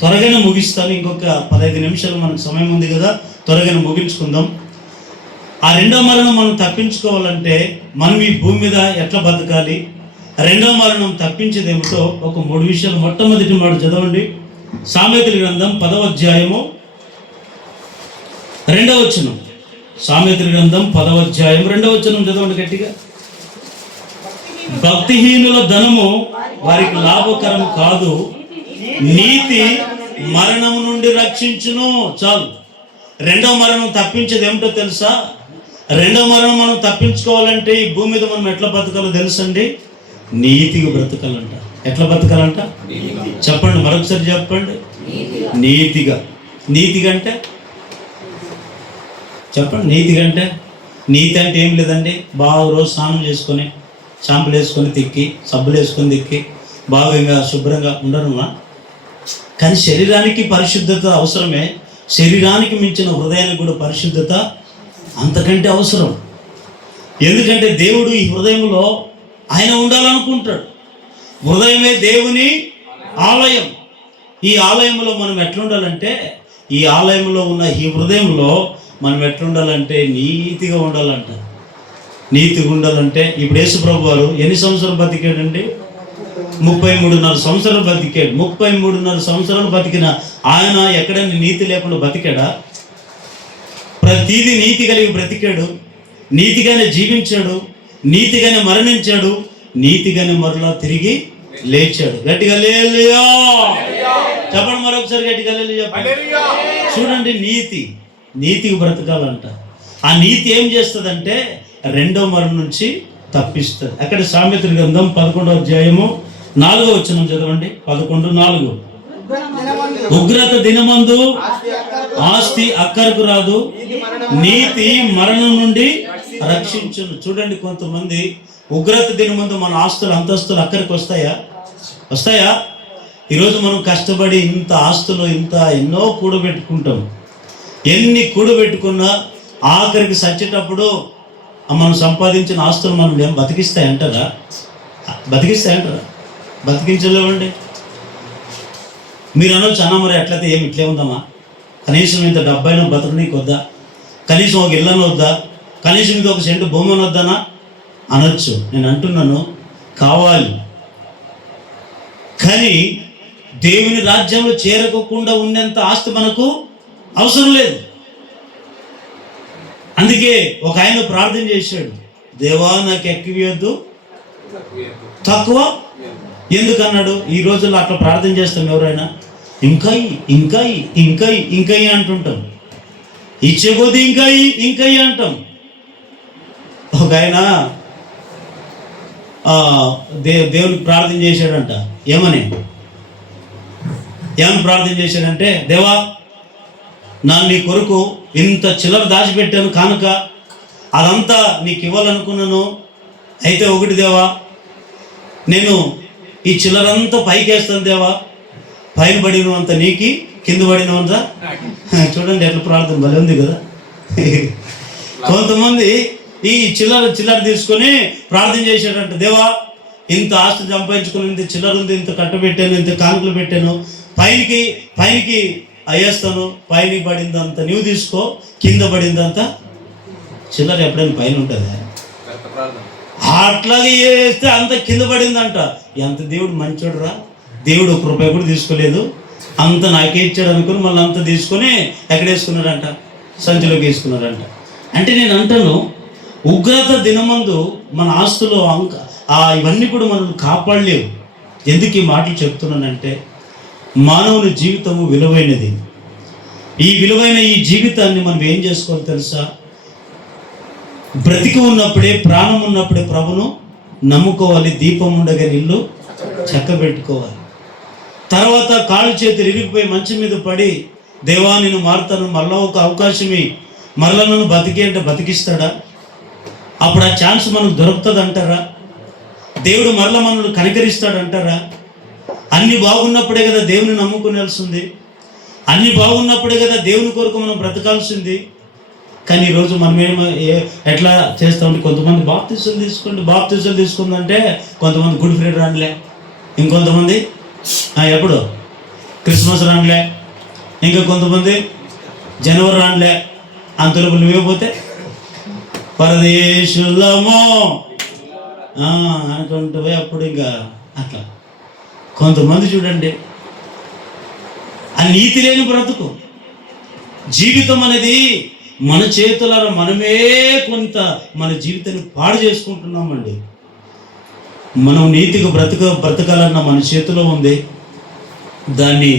త్వరగానే ముగిస్తాను. ఇంకొక 15 నిమిషాలు మనకు సమయం ఉంది కదా, త్వరగానే ముగించుకుందాం. ఆ రెండవ మరణం మనం తప్పించుకోవాలంటే మనం ఈ భూమి మీద ఎట్లా బతకాలి, రెండవ మరణం తప్పించేది ఏమిటో ఒక 3 విషయాలు. మొట్టమొదటి మాట చదవండి, సామెతల గ్రంథం 10వ అధ్యాయము 2వ వచనం. సామెతల గ్రంథం 10వ అధ్యాయం 2వ వచనం చదవండి గట్టిగా. భక్తిహీనుల ధనము వారికి లాభకరం కాదు, నీతి మరణం నుండి రక్షించును. చాలు. రెండవ మరణం తప్పించేది ఏమిటో తెలుసా? రెండవ మరణం మనం తప్పించుకోవాలంటే ఈ భూమి మీద మనం ఎట్లా బతకాలో తెలుసండి? నీతిగా బ్రతకాలంట. ఎట్లా బతకాలంట? చెప్పండి, మరొకసారి చెప్పండి. నీతిగా. నీతిగా అంటే చెప్పండి. నీతిగా అంటే, నీతి అంటే ఏం లేదండి, బాగా రోజు స్నానం చేసుకొని, షాంపులు వేసుకొని తిక్కి, సబ్బులు వేసుకొని తిక్కి, బాగా ఇంకా శుభ్రంగా ఉండనుమా? కానీ శరీరానికి పరిశుద్ధత అవసరమే. శరీరానికి మించిన హృదయానికి కూడా పరిశుద్ధత అంతకంటే అవసరం. ఎందుకంటే దేవుడు ఈ హృదయంలో ఆయన ఉండాలనుకుంటాడు. హృదయమే దేవుని ఆలయం. ఈ ఆలయంలో మనం ఎట్లా ఉండాలంటే, ఈ ఆలయంలో ఉన్న ఈ హృదయంలో మనం ఎట్లుండాలంటే నీతిగా ఉండాలంట. నీతిగా ఉండాలంటే ఇప్పుడు యేసుప్రభు వారు ఎన్ని సంవత్సరాలు బతికాడండి? 33.5 సంవత్సరాలు బతికాడు. 33.5 సంవత్సరాలు బతికిన ఆయన ఎక్కడైనా నీతి లేకుండా బతికాడా? ప్రతిదీ నీతి కలిగి బ్రతికాడు, నీతిగానే జీవించాడు, నీతిగానే మరణించాడు, నీతిగానే మరలా తిరిగి లేచాడు. గట్టిగా హల్లెలూయా చెప్పండి, మరొకసారి గట్టిగా హల్లెలూయా చెప్పండి. చూడండి, నీతికి బ్రతకాలంట. ఆ నీతి ఏం చేస్తుందంటే రెండో మరణం నుంచి తప్పిస్తుంది. అక్కడ సామెతల గ్రంథం 11వ అధ్యాయము 4వ వచనం చదవండి. 11:4. ఉగ్రత దినమందు ఆస్తి అక్కరకు రాదు, నీతి మరణం నుండి రక్షించును. చూడండి, కొంతమంది ఉగ్రత దినమందు మన ఆస్తులు అంతస్తులు అక్కడికి వస్తాయా? ఈరోజు మనం కష్టపడి ఇంత ఆస్తులు ఎన్నో కూడబెట్టుకుంటాం. ఎన్ని కూడబెట్టుకున్నా ఆఖరికి సచ్చేటప్పుడు మనం సంపాదించిన ఆస్తులు మనం ఏం బతికిస్తాయంటారా? బతికించలేవండి. మీరు అనొచ్చు, అన్న మరి ఎట్లయితే ఏమి ఇట్లే ఉందమ్మా, కనీసం ఇంత డబ్బైనా బతకనీకి వద్దా, కనీసం ఒక ఇళ్ళను వద్దా, కనీసం ఇంత ఒక సెంటు భూమిని వద్దానా అనొచ్చు. నేను అంటున్నాను, కావాలి. కానీ దేవుని రాజ్యంలో చేరకోకుండా ఉండేంత ఆస్తి మనకు అవసరం లేదు. అందుకే ఒక ఆయన ప్రార్థన చేశాడు, దేవా నాకు ఎక్కువద్దు తక్కువ. ఎందుకన్నాడు? ఈ రోజుల్లో అట్లా ప్రార్థన చేస్తాం ఎవరైనా, ఇంకా అంటుంటాం. ఇచ్చే కొద్ది ఇంకా అంటాం. ఒక ఆయన దేవునికి ప్రార్థన చేశాడంట. ఏమని ప్రార్థన చేశాడంటే, దేవా నీ కొరకు ఇంత చిల్లర దాచిపెట్టాను కానుక, అదంతా నీకు ఇవ్వాలనుకున్నాను. అయితే ఒకటి దేవా, నేను ఈ చిల్లరంతా పైకి వేస్తాను దేవా, పైన పడినంత నీకి, కింద పడినంత. చూడండి ఎట్లా ప్రార్థన భలే ఉంది కదా. కొంతమంది ఈ చిల్లర తీసుకొని ప్రార్థన చేశాడంట, దేవా ఇంత ఆస్తి సంపాదించుకుని, ఇంత చిల్లర ఉంది, ఇంత కట్ట పెట్టాను, ఇంత కానుకలు పెట్టాను, పైకి అయ్యేస్తాను, పైన పడిందంత నీవు తీసుకో, కింద పడిందంతా. చిల్లర ఎప్పుడైనా పైన ఉంటుందా? అట్లాగే వేస్తే అంత కింద పడిందంట. ఎంత దేవుడు మంచోడురా, దేవుడు 1 రూపాయి కూడా తీసుకోలేదు, అంత నాకే ఇచ్చాడు అనుకుని మళ్ళీ అంత తీసుకొని ఎక్కడ వేసుకున్నాడంట? సంచిలోకి వేసుకున్నాడంట. అంటే నేను అంటాను, ఉగ్రత దినమందు మన ఆస్తులు ఇవన్నీ కూడా మనం కాపాడలేవు. ఎందుకు ఈ మాటలు చెప్తున్నానంటే, మానవుని జీవితము విలువైనది. ఈ విలువైన ఈ జీవితాన్ని మనం ఏం చేసుకోవాలి తెలుసా? బ్రతికి ఉన్నప్పుడే, ప్రాణం ఉన్నప్పుడే ప్రభును నమ్ముకోవాలి, దీపం ఉండగా ఇల్లు చక్క పెట్టుకోవాలి. తర్వాత కాళ్ళు చేతులు ఇరిగిపోయి మంచం మీద పడి దేవా నేను మారుతాను, మళ్ళా ఒక అవకాశమే, మరలా నన్ను బతికి అంటే బతికిస్తాడా? అప్పుడు ఆ ఛాన్స్ మనకు దొరుకుతుంది అంటారా? దేవుడు మరలా మనల్ని కనికరిస్తాడు అంటారా? అన్ని బాగున్నప్పుడే కదా దేవుని నమ్ముకునేల్సింది, అన్ని బాగున్నప్పుడే కదా దేవుని కొరకు మనం బ్రతకాల్సింది. కానీ ఈరోజు మనం ఎట్లా చేస్తామంటే కొంతమంది బాప్తిజం తీసుకుందంటే కొంతమంది గుడ్ ఫ్రైడే రానిలే, ఇంకొంతమంది ఎప్పుడు క్రిస్మస్ రానిలే, ఇంకా కొంతమంది జనవరి రానిలే, అంతలోపు నువ్వే పోతే పరదేశులమో అనుకుంటూ పోయి అప్పుడు ఇంకా అట్లా కొంతమంది చూడండి. ఆ నీతి లేని బ్రతుకు జీవితం అనేది మన చేతులారా మనమే కొంత మన జీవితాన్ని పాడు చేసుకుంటున్నామండి. మనం నీతిగా బ్రతకాలన్న మన చేతిలో ఉంది, దాన్ని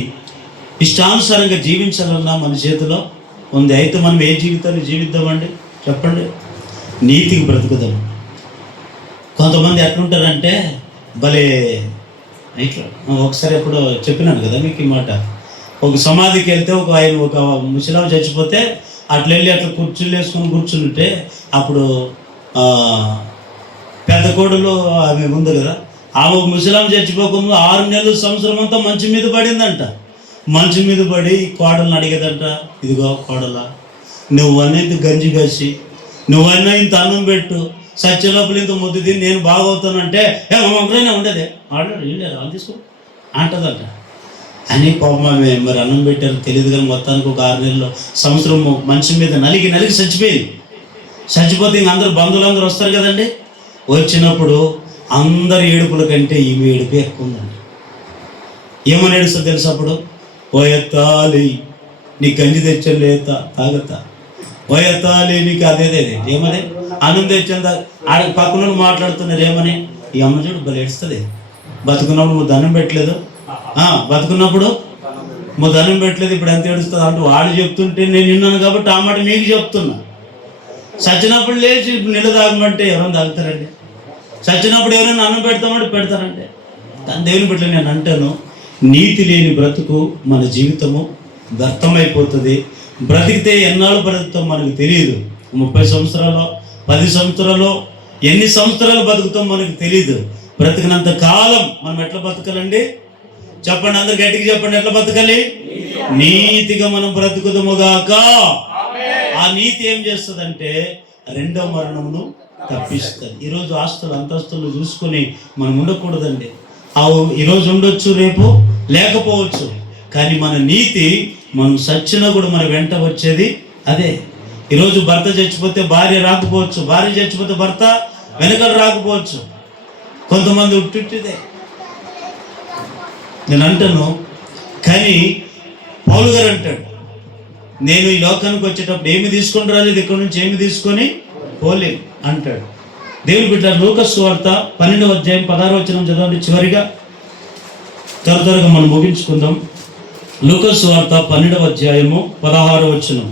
ఇష్టానుసారంగా జీవించాలన్నా మన చేతిలో ఉంది. అయితే మనం ఏ జీవితాన్ని జీవిద్దామండి చెప్పండి? నీతికి బ్రతుకుదాం. కొంతమంది ఎట్లుంటారంటే భలే ఇట్లా, ఒకసారి ఎప్పుడు చెప్పినాను కదా మీకు ఈ మాట. ఒక సమాధికి వెళ్తే ఒక ముసలాం చచ్చిపోతే అట్లా వెళ్ళి అట్లా కుర్చీలు వేసుకొని కూర్చుంటే అప్పుడు పెద్ద కోడలు ఆమె ఉంది కదా, ఆమె ముసలాం చచ్చిపోకుండా 6 నెలలు సంవత్సరం అంతా మంచం మీద పడిందంట. మంచం మీద పడి కోడలను అడిగేదంట, ఇదిగో కోడలా, నువ్వనేది గంజి కసి, నువ్వన్నా ఇంత అన్నం పెట్టు, సత్యలోపల ఇంత ముద్దు తిని నేను బాగవుతానంటే ఒకరైనా ఉండేదే ఆర్డర్ వెళ్ళారు వాళ్ళు తీసుకో అంటదంట. అని పాపం ఆమె మరి అన్నం పెట్టారు తెలియదు కానీ మొత్తానికి ఒక 6 నెలలు సంవత్సరం మంచం మీద నలిగి చచ్చిపోయింది. చచ్చిపోతే ఇంక అందరూ బంధువులందరూ వస్తారు కదండి. వచ్చినప్పుడు అందరి ఏడుపుల కంటే ఈమె ఏడుపు ఎక్కువ ఉందండి. ఏమని ఏడుస్తుంది తెలుసు? అప్పుడు ఓయత్తాలి నీ గంజి తెచ్చాను లేదా తాగతా, ఓయత్తాలి నీకు అదేదే ఏమని అన్నం తెచ్చాను ఆడ పక్కన మాట్లాడుతున్నారు ఏమని, ఈ అమ్మ చూడు భలే ఏడుస్తుంది, బతుకున్నప్పుడు నువ్వు దండం పెట్టలేదు, బతుకున్నప్పుడు నువ్వు దండం పెట్టలేదు, ఇప్పుడు ఎంత ఏడుస్తుంది అంటూ వాడు చెప్తుంటే నేను విన్నాను కాబట్టి ఆ మాట మీకు చెప్తున్నా. చచ్చినప్పుడు లేచి నీళ్ళు తాగమంటే ఎవరైనా తాగుతారండి? చచ్చినప్పుడు ఎవరైనా అన్నం పెడతామంటే పెడతారంటే? కానీ దేవుని బిడ్డ నేను అంటాను, నీతి లేని బ్రతుకు మన జీవితము వ్యర్థమైపోతుంది. బ్రతికితే ఎన్నాళ్ళు బ్రతుకుతాం మనకు తెలియదు. 30 సంవత్సరాలు 10 సంవత్సరాలు ఎన్ని సంవత్సరాలు బతుకుతాం మనకు తెలియదు. బ్రతికినంత కాలం మనం ఎట్లా బతకాలండి చెప్పండి? అందరు గట్టిగా చెప్పండి, ఎట్లా బతకాలి? నీతిగా మనం బ్రతుకుదముగాక. ఆ నీతి ఏం చేస్తుందంటే రెండో మరణమును తప్పిస్తుంది. ఈరోజు ఆస్తులు అంతస్తులు చూసుకొని మనం ఉండకూడదండి. ఈరోజు ఉండొచ్చు, రేపు లేకపోవచ్చు, కానీ మన నీతి మనం సచ్చినా కూడా మన వెంట వచ్చేది అదే. ఈరోజు భర్త చచ్చిపోతే భార్య రాకపోవచ్చు, భార్య చచ్చిపోతే భర్త వెనకలు రాకపోవచ్చు, కొంతమంది ఉట్టిదే నేను అంటాను. కానీ పౌలు గారు అంటాడు, నేను ఈ లోకానికి వచ్చేటప్పుడు ఏమి తీసుకొని రాలేదు, ఇక్కడ నుంచి ఏమి తీసుకొని పోలేదు అంటాడు. దేవుని బిడ్డ లూకాసు వార్త 12వ అధ్యాయం 16వ వచనం చదవండి చివరిగా, త్వరగా మనం ముగించుకుందాం. లూకాసు వార్త 12వ అధ్యాయము 16వ వచనం.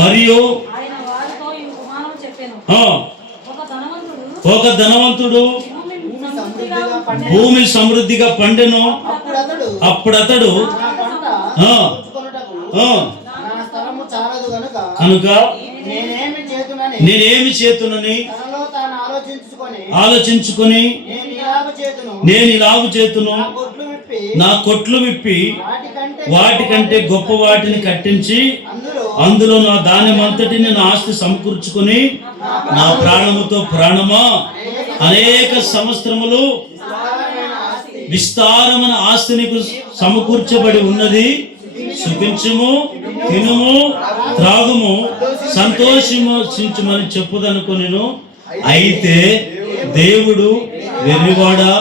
మరియు ఒక ధనవంతుడు భూమి సమృద్ధిగా పండెను, అప్పుడు అతడు కనుక నేనేమి చేతునని ఆలోచించుకొని నేను ఇలాగు చేతును, నా కొట్లు విప్పి వాటికంటే గొప్ప వాటిని కట్టించి అందులో నా ధాన్యమంతటిని నా ఆస్తి సమకూర్చుకొని నా ప్రాణముతో ప్రాణమా అనేక సంవత్సరములు విస్తారమైన ఆస్తి నీకు సమకూర్చబడి ఉన్నది, సుఖించుము, తినుము, త్రాగుము, సంతోషించుమని చెప్పుదనుకొనెను. అయితే దేవుడు వెర్రివాడా,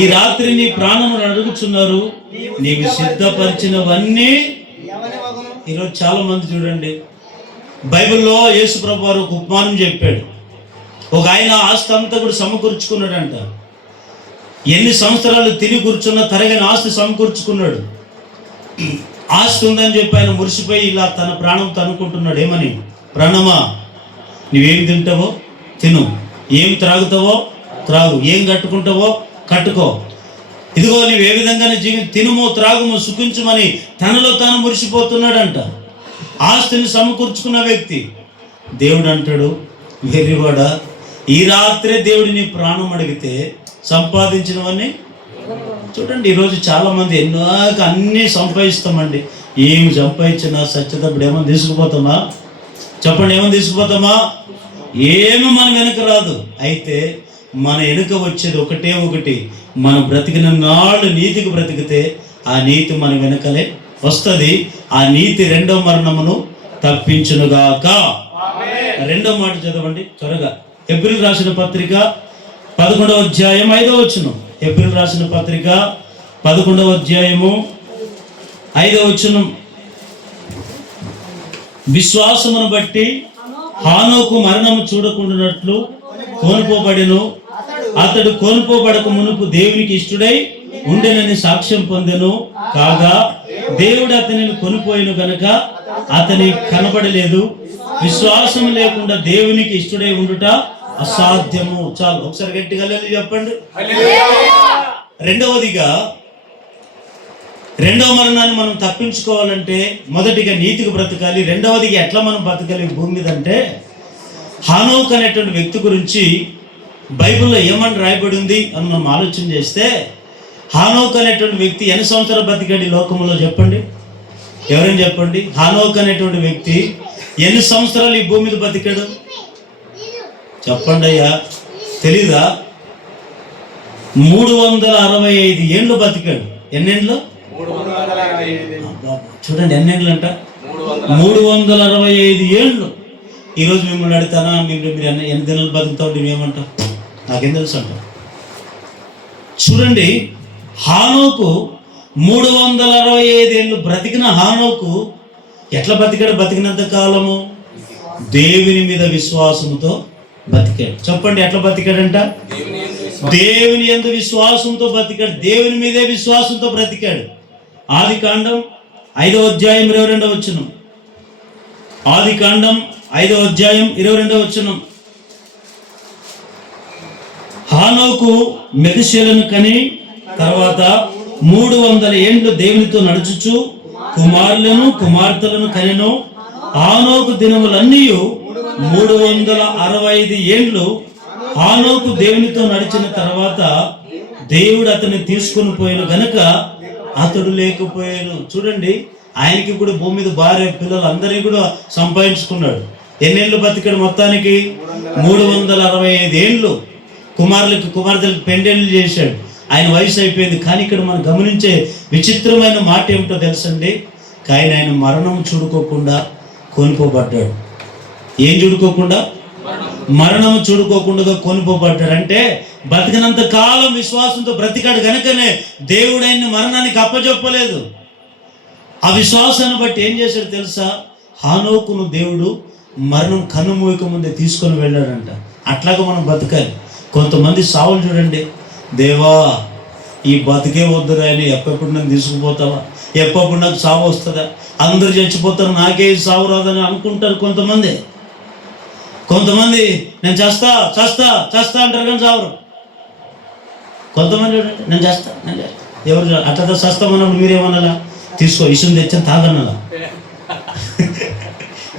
ఈ రాత్రి నీ ప్రాణమును అడుగుచున్నారు, నీవు సిద్ధపరిచినవన్నీ. ఈరోజు చాలా మంది చూడండి, బైబిల్లో యేసు ప్రభువు వారు ఒక ఉపమానం చెప్పాడు. ఒక ఆయన ఆస్తి అంతా కూడా సమకూర్చుకున్నాడంట. ఎన్ని సంవత్సరాలు తిని కూర్చున్నా తరగని ఆస్తి సమకూర్చుకున్నాడు. ఆస్తి ఉందని చెప్పి ఆయన మురిసిపోయి ఇలా తన ప్రాణంతో అనుకుంటున్నాడు. ఏమని? ప్రాణమా, నువ్వేమి తింటావో తిను, ఏం త్రాగుతావో త్రాగు, ఏం కట్టుకుంటావో కట్టుకో, ఇదిగో నీవు ఏ విధంగానే తినుము త్రాగుము సుఖించుమని తనలో తాను మురిసిపోతున్నాడంట. ఆస్తిని సమకూర్చుకున్న వ్యక్తి. దేవుడు అంటాడు, వెర్రివాడా, ఈ రాత్రే దేవుడు నీ ప్రాణం అడిగితే సంపాదించినవన్నీ. చూడండి, ఈరోజు చాలామంది ఎన్నో అన్నీ సంపాదిస్తామండి. ఏమి సంపాదించినా సత్యతప్పుడు ఏమని తీసుకుపోతామా? చెప్పండి, ఏమని తీసుకుపోతామా? ఏమి మన వెనుక రాదు. అయితే మన వెనుక వచ్చేది ఒకటే ఒకటి, మనం బ్రతికిన నాళ్ళు నీతికి బ్రతికితే ఆ నీతి మన వెనుకలే వస్తుంది. ఆ నీతి రెండో మరణమును తప్పించునుగాక. రెండో మాట చదవండి త్వరగా. హెబ్రీయులకు రాసిన పత్రిక 11వ అధ్యాయం 5వ వచనం. హెబ్రీయులకు రాసిన పత్రిక 11వ అధ్యాయము 5వ వచనం. విశ్వాసమును బట్టి హానోకు మరణము చూడకుండానట్లు కోల్పోబడెను. అతడు కోల్పోబడక మునుపు దేవునికి ఇష్టుడై ఉండెనని సాక్ష్యం పొందెను. కాగా దేవుడు అతనిని కొనిపోయిన గనుక అతని కనబడలేదు. విశ్వాసం లేకుండా దేవునికి ఇష్టుడై ఉండుట అసాధ్యము. చాలు, ఒకసారి గట్టిగా చెప్పండి. రెండవదిగా, రెండవ మరణాన్ని మనం తప్పించుకోవాలంటే మొదటిగా నీతికి బ్రతకాలి. రెండవదిగా ఎట్లా మనం బ్రతకాలి భూమి మీద అంటే, హానోక్ అనేటువంటి వ్యక్తి గురించి బైబిల్లో ఏమని రాయబడి ఉంది అని మనం ఆలోచన చేస్తే, హానోక్ అనేటువంటి వ్యక్తి ఎన్ని సంవత్సరాలు బతికాడు ఈ లోకంలో చెప్పండి? ఎవరైనా చెప్పండి. హానోక్ అనేటువంటి వ్యక్తి ఎన్ని సంవత్సరాలు ఈ భూమి మీద బతికాడు? చెప్పండి అయ్యా, తెలీదా? 365 ఏళ్ళు బతికాడు. ఎన్నేళ్ళు? చూడండి, ఎన్నేళ్ళు అంట? 365 ఏళ్ళు. ఈరోజు మిమ్మల్ని అడుగుతానా, మీరు ఎన్ని దినాలు బతుకుతావు, నువ్వేమంటావు? నాకేం తెలుసు అంట. చూడండి, హానోకు 365 ఏళ్ళు బ్రతికిన హానోకు ఎట్లా బతికాడు? బతికినంత కాలము దేవుని మీద విశ్వాసంతో బతికాడు. చెప్పండి, ఎట్లా బతికాడంట? దేవుని యందు విశ్వాసంతో బతికాడు. దేవుని మీదే విశ్వాసంతో బ్రతికాడు. ఆదికాండం 5వ అధ్యాయం 22వ వచనం. ఆదికాండం 5వ అధ్యాయం 22వ వచనం. హానోకు మెతుషెలను కని తర్వాత 300 ఏండ్లు దేవునితో నడుచుచు కుమారులను కుమార్తెలను కనెను. హానోకు దినములన్నీ 365 ఏండ్లు. హానోకు దేవునితో నడిచిన తర్వాత దేవుడు అతన్ని తీసుకొని పోయిన గనుక అతడు లేకపోయాను. చూడండి, ఆయనకి కూడా భూమి మీద భార్య పిల్లలు అందరినీ కూడా సంపాదించుకున్నాడు. ఎన్నేళ్ళు బతికాడు? మొత్తానికి 365 ఏండ్లు. కుమార్తెలకు పెండెళ్ళు చేశాడు. ఆయన వయసు అయిపోయింది. కానీ ఇక్కడ మనం గమనించే విచిత్రమైన మాట ఏమిటో తెలుసండి, కానీ ఆయన మరణం చూడుకోకుండా కొనుకోబడ్డాడు. ఏం చూడుకోకుండా? మరణము చూడుకోకుండా కొనుకోబడ్డాడు. అంటే బతికినంత కాలం విశ్వాసంతో బ్రతికాడు కనుకనే దేవుడు ఆయన్ని మరణానికి అప్పచెప్పలేదు. ఆ విశ్వాసాన్ని బట్టి ఏం చేశాడు తెలుసా? హానోకును దేవుడు మరణం కన్నుమూయక ముందే తీసుకొని వెళ్ళాడంట. అట్లాగా మనం బతకాలి. కొంతమంది సావులు చూడండి, దేవా ఈ బతికే వద్దురా అని, ఎప్పటిప్పుడు నన్ను తీసుకుపోతావా, ఎప్పటిప్పుడు నాకు సావు వస్తుందా, అందరు చచ్చిపోతారు నాకే సావు రాదని అనుకుంటారు కొంతమంది. నేను చేస్తా చేస్తా చేస్తా అంటారు కానీ చావరు. కొంతమంది చూడండి, నేను చేస్తా. ఎవరు అట్లా చేస్తామన్నప్పుడు మీరేమనాలా? తీసుకో, ఇసుం తెచ్చాను తాగన్నలా,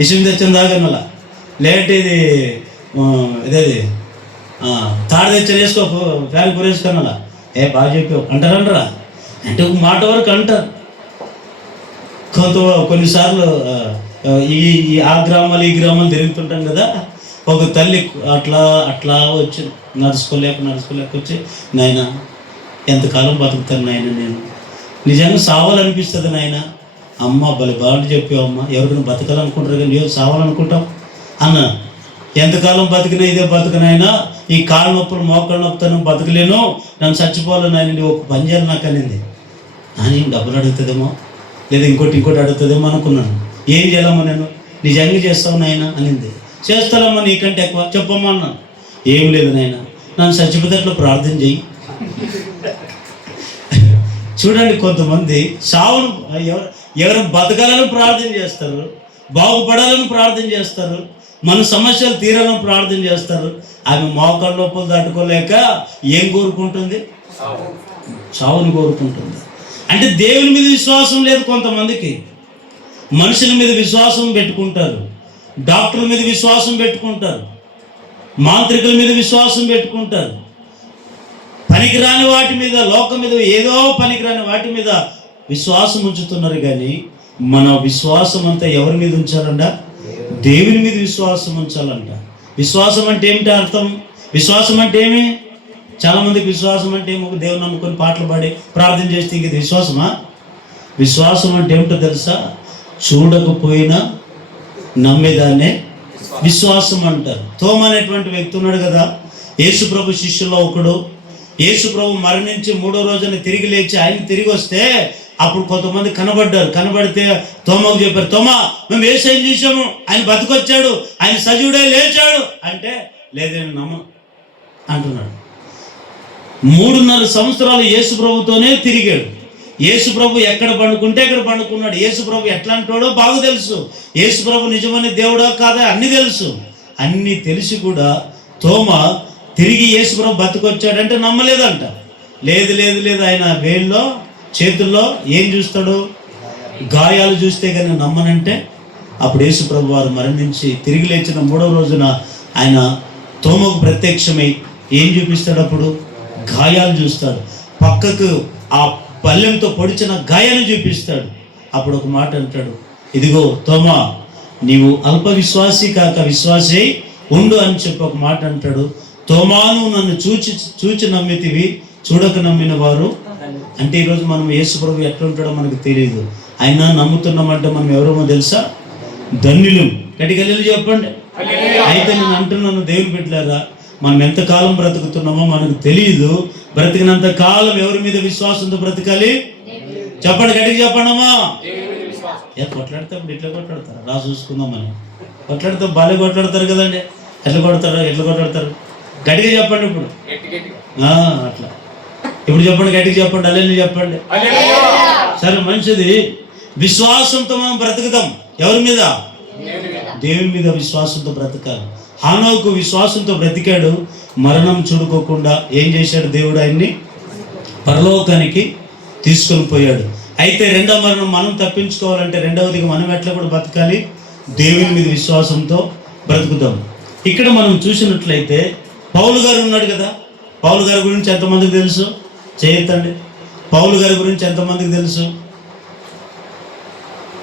ఇసుం తెచ్చాను తాగన్నలా, లేట్ ఇది ఇదేది తాడు తెచ్చాను వేసుకో, ఫ్యాన్ కూరేసుకున్నలా, బాగా చెప్పావు అంటారంటారా? అంటే ఒక మాట వరకు అంటారు. కొన్నిసార్లు ఆ గ్రామాలు ఈ గ్రామాలు తిరుగుతుంటాం కదా, ఒక తల్లి అట్లా అట్లా వచ్చి నడుచుకోలేక వచ్చి, నాయన ఎంతకాలం బతుకుతాను నాయన, నేను నిజంగా సావాలనిపిస్తుంది నాయన. అమ్మ భలే బాగా చెప్పావు అమ్మ, ఎవరికైనా బతకాలనుకుంటారు కానీ ఏదో సావాలనుకుంటాం అన్న. ఎంతకాలం బతికినా ఇదే బతుకునైనా, ఈ కాళ్ళ నొప్పులు మోకాళ్ళ నొప్పుతాను బతకలేను, నన్ను చచ్చిపోవాలి నాయన, ఒక పని చేయాలి నాకు అనింది. అని డబ్బులు అడుగుతుందేమో లేదా ఇంకోటి అడుగుతుందేమో అనుకున్నాను. ఏం చేయాలమ్మా నేను? నిజంగా చేస్తావు నాయన అనింది. చేస్తానమ్మా, నీకంటే ఎక్కువ చెప్పమ్మా అన్నాను. ఏం లేదు నాయన, నన్ను చచ్చిపోతేట్లో ప్రార్థన చెయ్యి. చూడండి, కొంతమంది సావును ఎవరు బతకాలని ప్రార్థన చేస్తారు, బాగుపడాలని ప్రార్థన చేస్తారు, మన సమస్యలు తీరాలని ప్రార్థన చేస్తారు. ఆమె మోకాళ్ళ నొప్పులు తట్టుకోలేక ఏం కోరుకుంటుంది? చావుని కోరుకుంటుంది. అంటే దేవుని మీద విశ్వాసం లేదు కొంతమందికి. మనుషుల మీద విశ్వాసం పెట్టుకుంటారు, డాక్టర్ల మీద విశ్వాసం పెట్టుకుంటారు, మాంత్రికుల మీద విశ్వాసం పెట్టుకుంటారు, పనికిరాని వాటి మీద, లోకం మీద, ఏదో పనికిరాని వాటి మీద విశ్వాసం ఉంచుతున్నారు. కానీ మన విశ్వాసం అంతా ఎవరి మీద ఉంచాలంట? దేవుని మీద విశ్వాసం ఉంచాలంట. విశ్వాసం అంటే ఏమిటి అర్థం? విశ్వాసం అంటే ఏమి? చాలామందికి విశ్వాసం అంటే ఏమో దేవుని నమ్ముకొని పాటలు పాడి ప్రార్థన చేస్తే ఇంక ఇది విశ్వాసమా? విశ్వాసం అంటే ఏమిటో తెలుసా? చూడకపోయినా నమ్మేదాన్నే విశ్వాసం అంటారు. తోమ అనేటువంటి వ్యక్తి ఉన్నాడు కదా, యేసు ప్రభు శిష్యుల్లో ఒకడు. యేసు ప్రభు మరణించి 3వ రోజున తిరిగి లేచి ఆయన తిరిగి వస్తే అప్పుడు కొంతమంది కనబడ్డారు. కనబడితే తోమకు చెప్పారు, తోమా మేము యేసుని చూసాము, ఆయన బతికొచ్చాడు, ఆయన సజీవుడే లేచాడు అంటే లేదని నమ్మ అంటున్నాడు. 3.5 సంవత్సరాలు యేసు ప్రభుతోనే తిరిగాడు. యేసు ప్రభు ఎక్కడ పండుకుంటే ఎక్కడ పండుకున్నాడు. యేసు ప్రభు ఎట్లాంటోడో బాగా తెలుసు. యేసు ప్రభు నిజమైన దేవుడా కాదా అన్నీ తెలుసు. అన్నీ తెలిసి కూడా తోమ తిరిగి యేసు ప్రభు బతికొచ్చాడంటే నమ్మలేదంట. లేదు లేదు లేదు, ఆయన వేళ్ళలో చేతుల్లో ఏం చూస్తాడు? గాయాలు చూస్తే కానీ నమ్మనంటే అప్పుడు యేసు ప్రభు వారు మరణించి తిరిగి లేచిన 3వ రోజున ఆయన తోమకు ప్రత్యక్షమై ఏం చూపిస్తాడు? అప్పుడు గాయాలు చూస్తాడు. పక్కకు ఆ పల్లెంతో పొడిచిన గాయాలు చూపిస్తాడు. అప్పుడు ఒక మాట అంటాడు, ఇదిగో తోమా, నీవు అల్ప విశ్వాసి కాక విశ్వాసి ఉండు అని చెప్పి ఒక మాట అంటాడు. తోమాను నన్ను చూచి నమ్మితివి, చూడక నమ్మిన వారు. అంటే ఈరోజు మనం యేసు ప్రభు ఎట్లా ఉంటాడో మనకు తెలియదు. అయినా నమ్ముతున్నామంటే మనం ఎవరేమో తెలుసా? ధన్యులు. గట్టిగల్లు చెప్పండి. అయితే నేను అంటున్నాను, దేవుని బిడ్డలారా, మనం ఎంతకాలం బ్రతుకుతున్నామో మనకు తెలియదు. బ్రతికినంత కాలం ఎవరి మీద విశ్వాసంతో బ్రతకాలి? చెప్పండి, గట్టిగా చెప్పండమ్మా. కొట్లాడతాం ఇట్లా కొట్లాడతారు, రా చూసుకుందామని కొట్లాడతాం. బాగా కొట్లాడతారు కదండి. ఎట్లా కొట్లాడతారు? గట్టిగా చెప్పండి. ఇప్పుడు అట్లా ఇప్పుడు చెప్పండి, గట్టిగా చెప్పండి, అల్లెల్లి చెప్పండి. సరే, మంచిది. విశ్వాసంతో మనం బ్రతుకుతాం. ఎవరి మీద? దేవుని మీద విశ్వాసంతో బ్రతకాలి. హానోకు విశ్వాసంతో బ్రతికాడు. మరణం చూడుకోకుండా ఏం చేశాడు? దేవుడు ఆయన్ని పరలోకానికి తీసుకొని పోయాడు. అయితే రెండవ మరణం మనం తప్పించుకోవాలంటే రెండవదిగా మనం ఎట్లా కూడా బ్రతకాలి? దేవుని మీద విశ్వాసంతో బ్రతుకుతాం. ఇక్కడ మనం చూసినట్లయితే పౌలు గారు ఉన్నాడు కదా. పౌలు గారి గురించి ఎంతమందికి తెలుసు? చేయొద్దండి. పౌలు గారి గురించి ఎంతమందికి తెలుసు?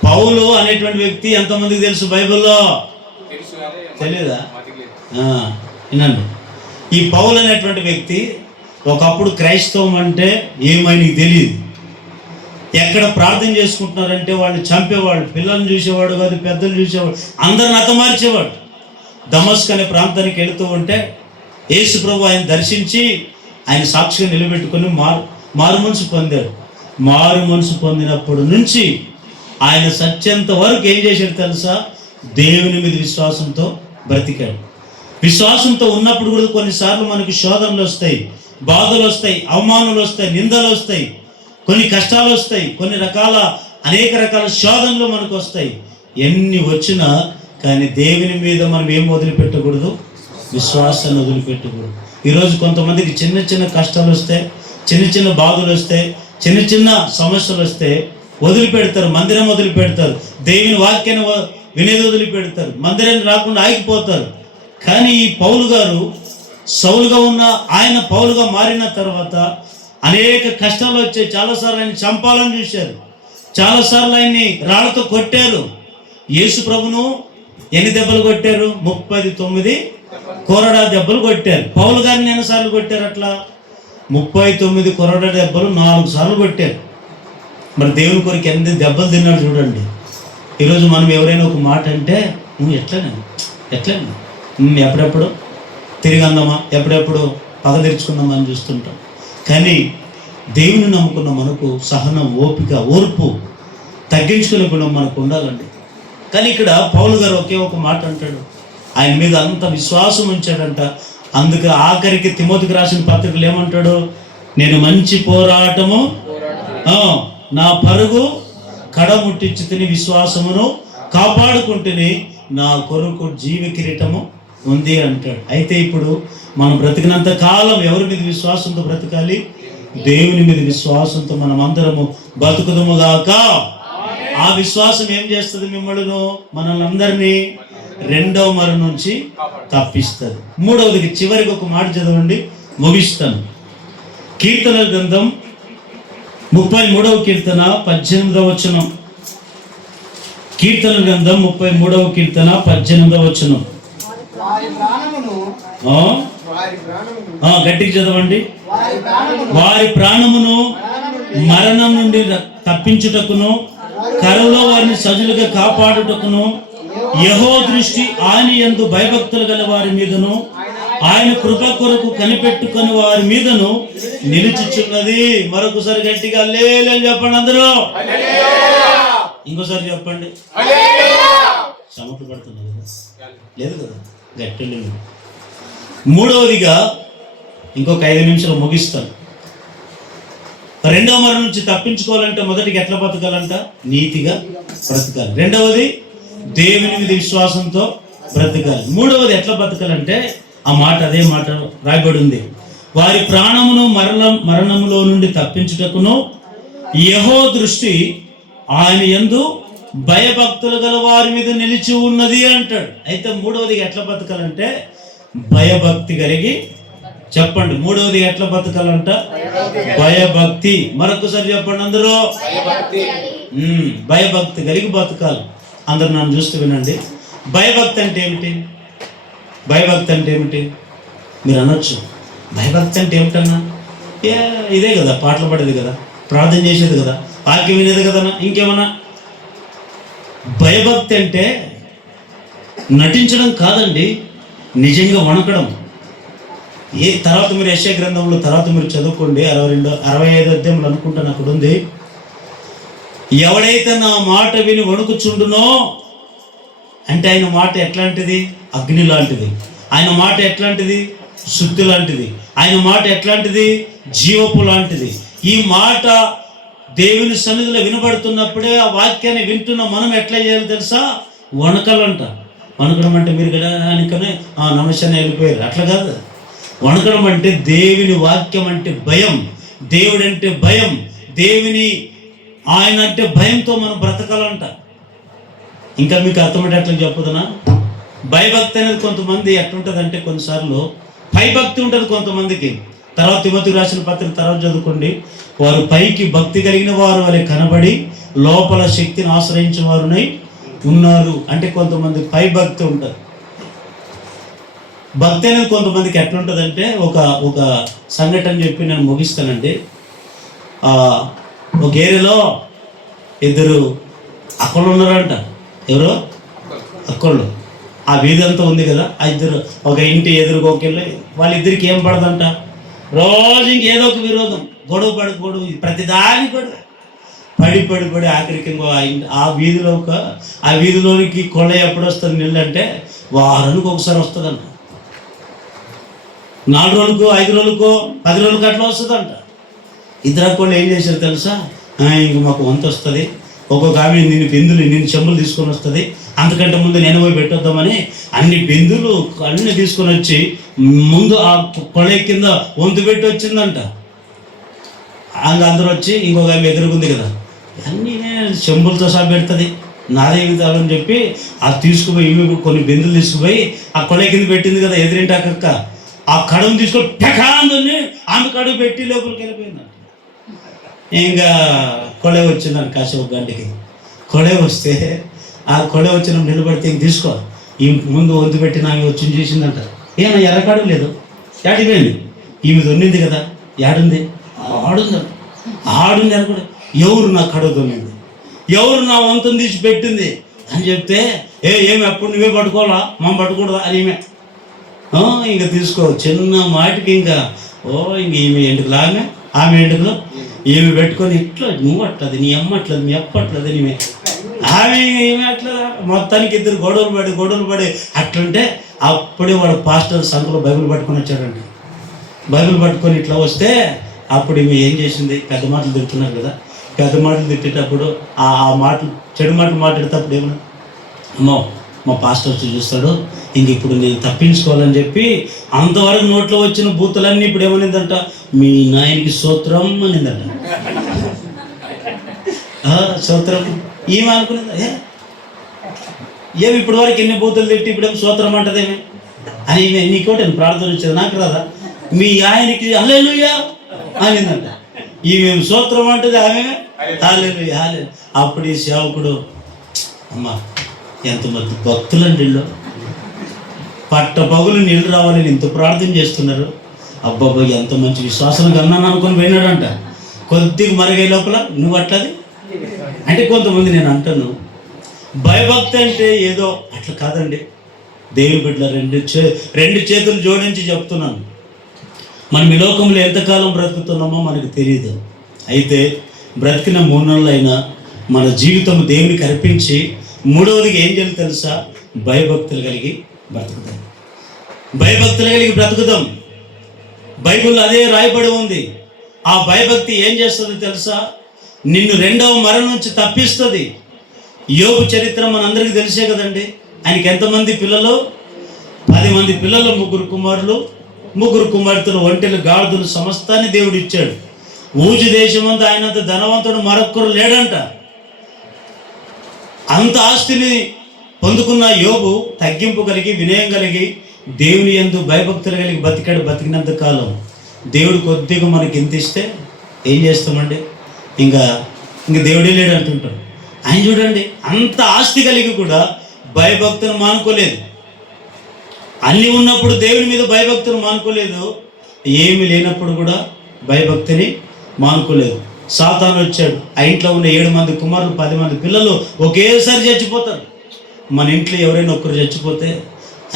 పౌలు అనేటువంటి వ్యక్తి ఎంతమందికి తెలుసు బైబిల్లో? తెలియదా? వినండి. ఈ పౌలు అనేటువంటి వ్యక్తి ఒకప్పుడు క్రైస్తవం అంటే ఏమైనా తెలియదు. ఎక్కడ ప్రార్థన చేసుకుంటున్నారంటే వాళ్ళని చంపేవాడు, పిల్లల్ని చూసేవాడు కాదు, పెద్దలు చూసేవాడు, అందరిని హతమార్చేవాడు. దమస్క్ అనే ప్రాంతానికి వెళుతూ ఉంటే యేసు ప్రభు ఆయన దర్శించి ఆయన సాక్షిగా నిలబెట్టుకొని మారు మనసు పొందాడు. మారు మనసు పొందినప్పటి నుంచి ఆయన సత్యంత వరకు ఏం చేశాడు తెలుసా? దేవుని మీద విశ్వాసంతో బ్రతికాడు. విశ్వాసంతో ఉన్నప్పుడు కూడా కొన్నిసార్లు మనకి శోధనలు వస్తాయి, బాధలు వస్తాయి, అవమానాలు వస్తాయి, నిందలు వస్తాయి, కొన్ని కష్టాలు వస్తాయి, అనేక రకాల శోధనలు మనకు వస్తాయి. ఎన్ని వచ్చినా కానీ దేవుని మీద మనం ఏం వదిలిపెట్టకూడదు? విశ్వాసాన్ని వదిలిపెట్టకూడదు. ఈరోజు కొంతమందికి చిన్న చిన్న కష్టాలు వస్తాయి, చిన్న చిన్న బాధలు వస్తాయి, చిన్న చిన్న సమస్యలు వస్తే వదిలిపెడతారు, మందిరం వదిలిపెడతారు, దేవుని వాక్యాన్ని వినేది వదిలిపెడతారు, మందిరాన్ని రాకుండా ఆగిపోతారు. కానీ ఈ పౌలు గారు సౌలుగా ఉన్న ఆయన పౌలుగా మారిన తర్వాత అనేక కష్టాలు వచ్చాయి. చాలాసార్లు ఆయన చంపాలని చూశారు, చాలాసార్లు ఆయన్ని రాళ్లతో కొట్టారు. యేసు ప్రభును ఎన్ని దెబ్బలు కొట్టారు? 39 కొరడా దెబ్బలు కొట్టారు. పౌలు గారిని ఎన్నిసార్లు కొట్టారు? అట్లా 39 కొరడా దెబ్బలు 4 సార్లు కొట్టారు. మరి దేవుని కొరకు ఎన్ని దెబ్బలు తిన్నాడు చూడండి. ఈరోజు మనం ఎవరైనా ఒక మాట అంటే ఎట్లనే ఎప్పుడెప్పుడు తిరిగి అందామా, ఎప్పుడెప్పుడు పగ తెరుచుకుందామా అని చూస్తుంటాం. కానీ దేవుని నమ్ముకున్న మనకు సహనం, ఓపిక, ఓర్పు, తగ్గించుకునే గుణం మనకు ఉండాలండి. కానీ ఇక్కడ పౌలు గారు ఒకే ఒక మాట అంటాడు, ఆయన మీద అంత విశ్వాసం ఉంచాడంట. అందుకే ఆఖరికి తిమోతికి రాసిన పత్రికలు ఏమంటాడు? నేను మంచి పోరాటము నా పరుగు కడముట్టించి తిని విశ్వాసమును కాపాడుకుంటుని నా కొరకు జీవ కిరీటము ఉంది అంటాడు. అయితే ఇప్పుడు మనం బ్రతికినంత కాలం ఎవరి మీద విశ్వాసంతో బ్రతకాలి? దేవుని మీద విశ్వాసంతో మనం అందరము బతుకుదముగాక. ఆ విశ్వాసం ఏం చేస్తుంది? మనల్ని అందరినీ రెండవ మరణం నుంచి తప్పిస్తుంది. మూడవదికి చివరికి ఒక మాట చదవండి, ముగిస్తాను. కీర్తనల గ్రంథం 33వ కీర్తన 18వ వచనం. కీర్తనల గ్రంథం 33వ కీర్తన 18వ వచనం. గట్టిగా చదవండి. వారి ప్రాణమును మరణం నుండి తప్పించుటకును, కరువులో వారిని సజలుగా కాపాడుటకును, యెహోవా దృష్టి ఆయన యందు భయభక్తులు గల వారి మీదను, ఆయన కృప కొరకు కనిపెట్టుకుని వారి మీదను నిలుచుచున్నది. మరొకసారి గట్టిగా హల్లెలూయా అని చెప్పండి అందరూ. ఇంకోసారి చెప్పండి. చమట్లు పడుతున్నారు కదా? లేదు కదా? గట్టిగా. మూడవదిగా ఇంకొక 5 నిమిషాలు ముగిస్తాను. రెండవ మరణం నుంచి తప్పించుకోవాలంటే మొదటిగా ఎట్లా బతకాలంట? నీతిగా బ్రతకాలి. రెండవది దేవుని మీద విశ్వాసంతో బ్రతకాలి. మూడవది ఎట్లా బతకాలంటే ఆ మాట, అదే మాట రాయబడి ఉంది. వారి ప్రాణమును మరణములో నుండి తప్పించుటకును, యెహోవా దృష్టి ఆయన యందు భయభక్తులు గల వారి మీద నిలిచి ఉన్నది అంటాడు. అయితే మూడవది ఎట్లా బతకాలంటే భయభక్తి కలిగి. చెప్పండి, మూడవది ఎట్లా బతకాలంట? భయభక్తి. మరొకసారి చెప్పండి అందరూ. భయభక్తి కలిగి బతకాలి. అందరు నన్ను చూస్తూ వినండి. భయభక్తి అంటే ఏమిటి? భయభక్తి అంటే ఏమిటి? మీరు అనొచ్చు, భయభక్తి అంటే ఏమిటన్నా? ఇదే కదా, పాటలు పడేది కదా, ప్రార్థన చేసేది కదా, వాక్యం వినేది కదన్నా, ఇంకేమన్నా? భయభక్తి అంటే నటించడం కాదండి, నిజంగా వణకడం. తర్వాత మీరు యెషయా గ్రంథంలో తర్వాత మీరు చదువుకోండి, 65 అధ్యాయంలో అనుకుంటాను అక్కడ ఉంది. ఎవడైతే నా మాట విని వణుకుచుండునో అంటే ఆయన మాట ఎట్లాంటిది? అగ్ని లాంటిది. ఆయన మాట ఎట్లాంటిది? శుద్ధి లాంటిది. ఆయన మాట ఎట్లాంటిది? జీవపు లాంటిది. ఈ మాట దేవుని సన్నిధిలో వినబడుతున్నప్పుడే ఆ వాక్యాన్ని వింటున్న మనం ఎట్లా చేయాలి తెలుసా? వణకాలంట. వణకడం అంటే మీరు కదా అనుకనే నమస్కారం వెళ్ళిపోయారు, అట్లా కాదు. వణకడం అంటే దేవుని వాక్యం అంటే భయం, దేవుడు అంటే భయం, దేవుని ఆయన అంటే భయంతో మనం బ్రతకాలంట. ఇంకా మీకు అర్థమయ్యేట ఎట్లా చెప్పదునా? భయభక్తి అనేది కొంతమంది ఎట్లుంటుంది అంటే కొన్నిసార్లు భయభక్తి ఉంటుంది కొంతమందికి. తర్వాత తిమోతికి రాసిన పత్రిక తర్వాత చదువుకోండి. వారు పైకి భక్తి కలిగిన వారు వలె కనబడి లోపల శక్తిని ఆశ్రయించిన వారునై ఉన్నారు అంటే కొంతమంది పై భక్తి ఉంటుంది. భక్తి అనేది కొంతమందికి ఎట్లుంటుందంటే ఒక సంఘటన చెప్పి నేను ముగిస్తానండి. ఒక ఏరియాలో 2 అక్కలు ఉన్నారంట. ఎవరో అక్కళ్ళు. ఆ వీధి అంతా ఉంది కదా, ఆ 2 ఒక ఇంటి ఎదురుకోకెళ్ళి వాళ్ళిద్దరికి ఏం పడదంట, రోజు ఇంకేదో ఒక విరోధం, గొడవ ప్రతిదాని కూడా పడి ఆఖరికి ఆ వీధిలోనికి కొళ్ళ ఎప్పుడు వస్తుంది నీళ్ళు అంటే వారానికి ఒకసారి వస్తుందంట. 4 రోజులకు 5 రోజులకు 10 రోజులకు అట్లా వస్తుందంట. 2 అక్కళ్ళు ఏం చేశారు తెలుసా? ఇంక మాకు వంత వస్తుంది, ఒక్కొక్క ఆమె నిన్ను చెంబులు తీసుకొని వస్తుంది, అంతకంటే ముందు నేను పోయి పెట్టొద్దామని అన్ని బిందులు అన్ని తీసుకొని వచ్చి ముందు ఆ కొళాయి కింద వంతు పెట్టి వచ్చిందంట. అందరూ వచ్చి ఇంకొక ఆమె ఎదురుగుంది కదా, అన్నీ చెంబులతో సహా పెడుతుంది, నాదేమి తాగని చెప్పి అది తీసుకుపోయి ఇవి కొన్ని బిందులు తీసుకుపోయి ఆ కొళాయి కింద పెట్టింది కదా ఎదురింటి అక్క, ఆ కడుగు తీసుకొని పెకాందని ఆమె కడుగు పెట్టి లోపలికి వెళ్ళిపోయిందంట. ఇంకా కొళ వచ్చిందని కాసేపు గంటకి కొళ వస్తే ఆ కొళ వచ్చిన నిలబడితే ఇంక తీసుకో ఈ ముందు వంతు పెట్టిన ఆమె వచ్చి చూసిందంట. ఏమన్నా ఎర్రకాడు లేదు, యాడిపోయింది, ఈమె దొన్నింది కదా, యాడుంది, ఆడుంది అనుకుంటే ఎవరు నా కడుగు దొన్నింది, ఎవరు నా వంతుని తీసి పెట్టింది అని చెప్తే ఏమి అప్పుడు నువ్వే పట్టుకోవాలా మనం పట్టుకూడదా అని ఈమె ఇంకా తీసుకో చిన్న మాటికి ఇంకా ఇంక ఈమె ఎంటుకలు ఆమె ఎంటుకలు ఏమి పెట్టుకొని ఇట్లా నువ్వు అట్లది, నీ అమ్మ అట్లది, మీ అప్ప అట్లది, ఆమె ఏమి అట్లా మొత్తానికి 2 గొడవలు పడి అట్లుంటే అప్పుడే వాడు పాస్టర్ సంఘంలో బైబిల్ పట్టుకొని వచ్చాడండి. బైబిల్ పట్టుకొని ఇట్లా వస్తే అప్పుడు ఈమె ఏం చేసింది, పెద్ద మాటలు తిడుతున్నారు కదా, పెద్ద మాటలు తిట్టేటప్పుడు ఆ మాటలు చెడు మాటలు మాట్లాడేటప్పుడు ఏమన్నా అమ్మో మా పాస్టర్ వచ్చి చూస్తాడు, ఇంక ఇప్పుడు నేను తప్పించుకోవాలని చెప్పి అంతవరకు నోట్లో వచ్చిన బూతులన్నీ ఇప్పుడు ఏమనిందంట, మీ నాయనికి స్తోత్రం అనిందంట. స్తోత్రం ఏమి అనుకునేది, ఏమి ఇప్పటి వరకు ఎన్ని బూతులు తిట్టి ఇప్పుడేమో స్తోత్రం అంటదేమి అని నీకోటి ప్రార్థన వచ్చేది, నాకు రాదా, మీ ఆయనకి హల్లెలూయా అనిందంట. ఈమె స్తోత్రం అంటది, ఆమె హల్లెలూయా హల్లెలూయా. అప్పుడు ఈ సేవకుడు, అమ్మా ఎంతమంది భక్తులండి ఇళ్ళు, పట్ట పగులు నీళ్ళు రావాలని ఇంత ప్రార్థన చేస్తున్నారు, అబ్బాబ్బా ఎంత మంచి విశ్వాసంగా అన్నాను అనుకుని పోయినాడంట. కొద్దిగా మరుగై లోపల నువ్వు అట్లది అంటే కొంతమంది నేను అంటాను, భయభక్తి అంటే ఏదో అట్లా కాదండి. దేవుని బిడ్డల రెండు చేతులు జోడించి చెప్తున్నాను, మనం ఈ లోకంలో ఎంతకాలం బ్రతుకుతున్నామో మనకు తెలియదు. అయితే బ్రతికిన 3 నెలలైనా మన జీవితం దేవునికి అర్పించి మూడవదిగా ఏం చేయాలి తెలుసా, భయభక్తులు కలిగి బ్రతుకుతాం. భయభక్తులు కలిగి బ్రతుకుతాం. బైబిల్లో అదే రాయబడి ఉంది. ఆ భయభక్తి ఏం చేస్తుంది తెలుసా, నిన్ను రెండవ మరణం నుంచి తప్పిస్తుంది. యోబు చరిత్ర మనందరికీ తెలిసే కదండి. ఆయనకి ఎంతమంది పిల్లలు, 10 మంది పిల్లలు, 3 కుమారులు 3 కుమార్తెలు, ఒంటెలు, గాడిదలు సమస్తాన్ని దేవుడు ఇచ్చాడు. ఊజు దేశమంతా ఆయనంత ధనవంతుడు మరొక్కరు లేడంట. అంత ఆస్తిని పొందుకున్న యోబు తగ్గింపు కలిగి వినయం కలిగి దేవుని యందు భయభక్తులు కలిగి బతికాడు. బతికినంత కాలం దేవుడు కొద్దిగా మనకి ఎంత ఇస్తే ఏం చేస్తామండి, ఇంకా దేవుడే లేడు అంటుంటాం. ఆయన చూడండి, అంత ఆస్తి కలిగి కూడా భయభక్తులు మానుకోలేదు. అన్నీ ఉన్నప్పుడు దేవుని మీద భయభక్తులు మానుకోలేదు, ఏమి లేనప్పుడు కూడా భయభక్తిని మానుకోలేదు. సాతాను వచ్చాడు, ఆ ఇంట్లో ఉన్న 7 మంది కుమారులు 10 మంది పిల్లలు ఒకేసారి చచ్చిపోతారు. మన ఇంట్లో ఎవరైనా ఒక్కరు చచ్చిపోతే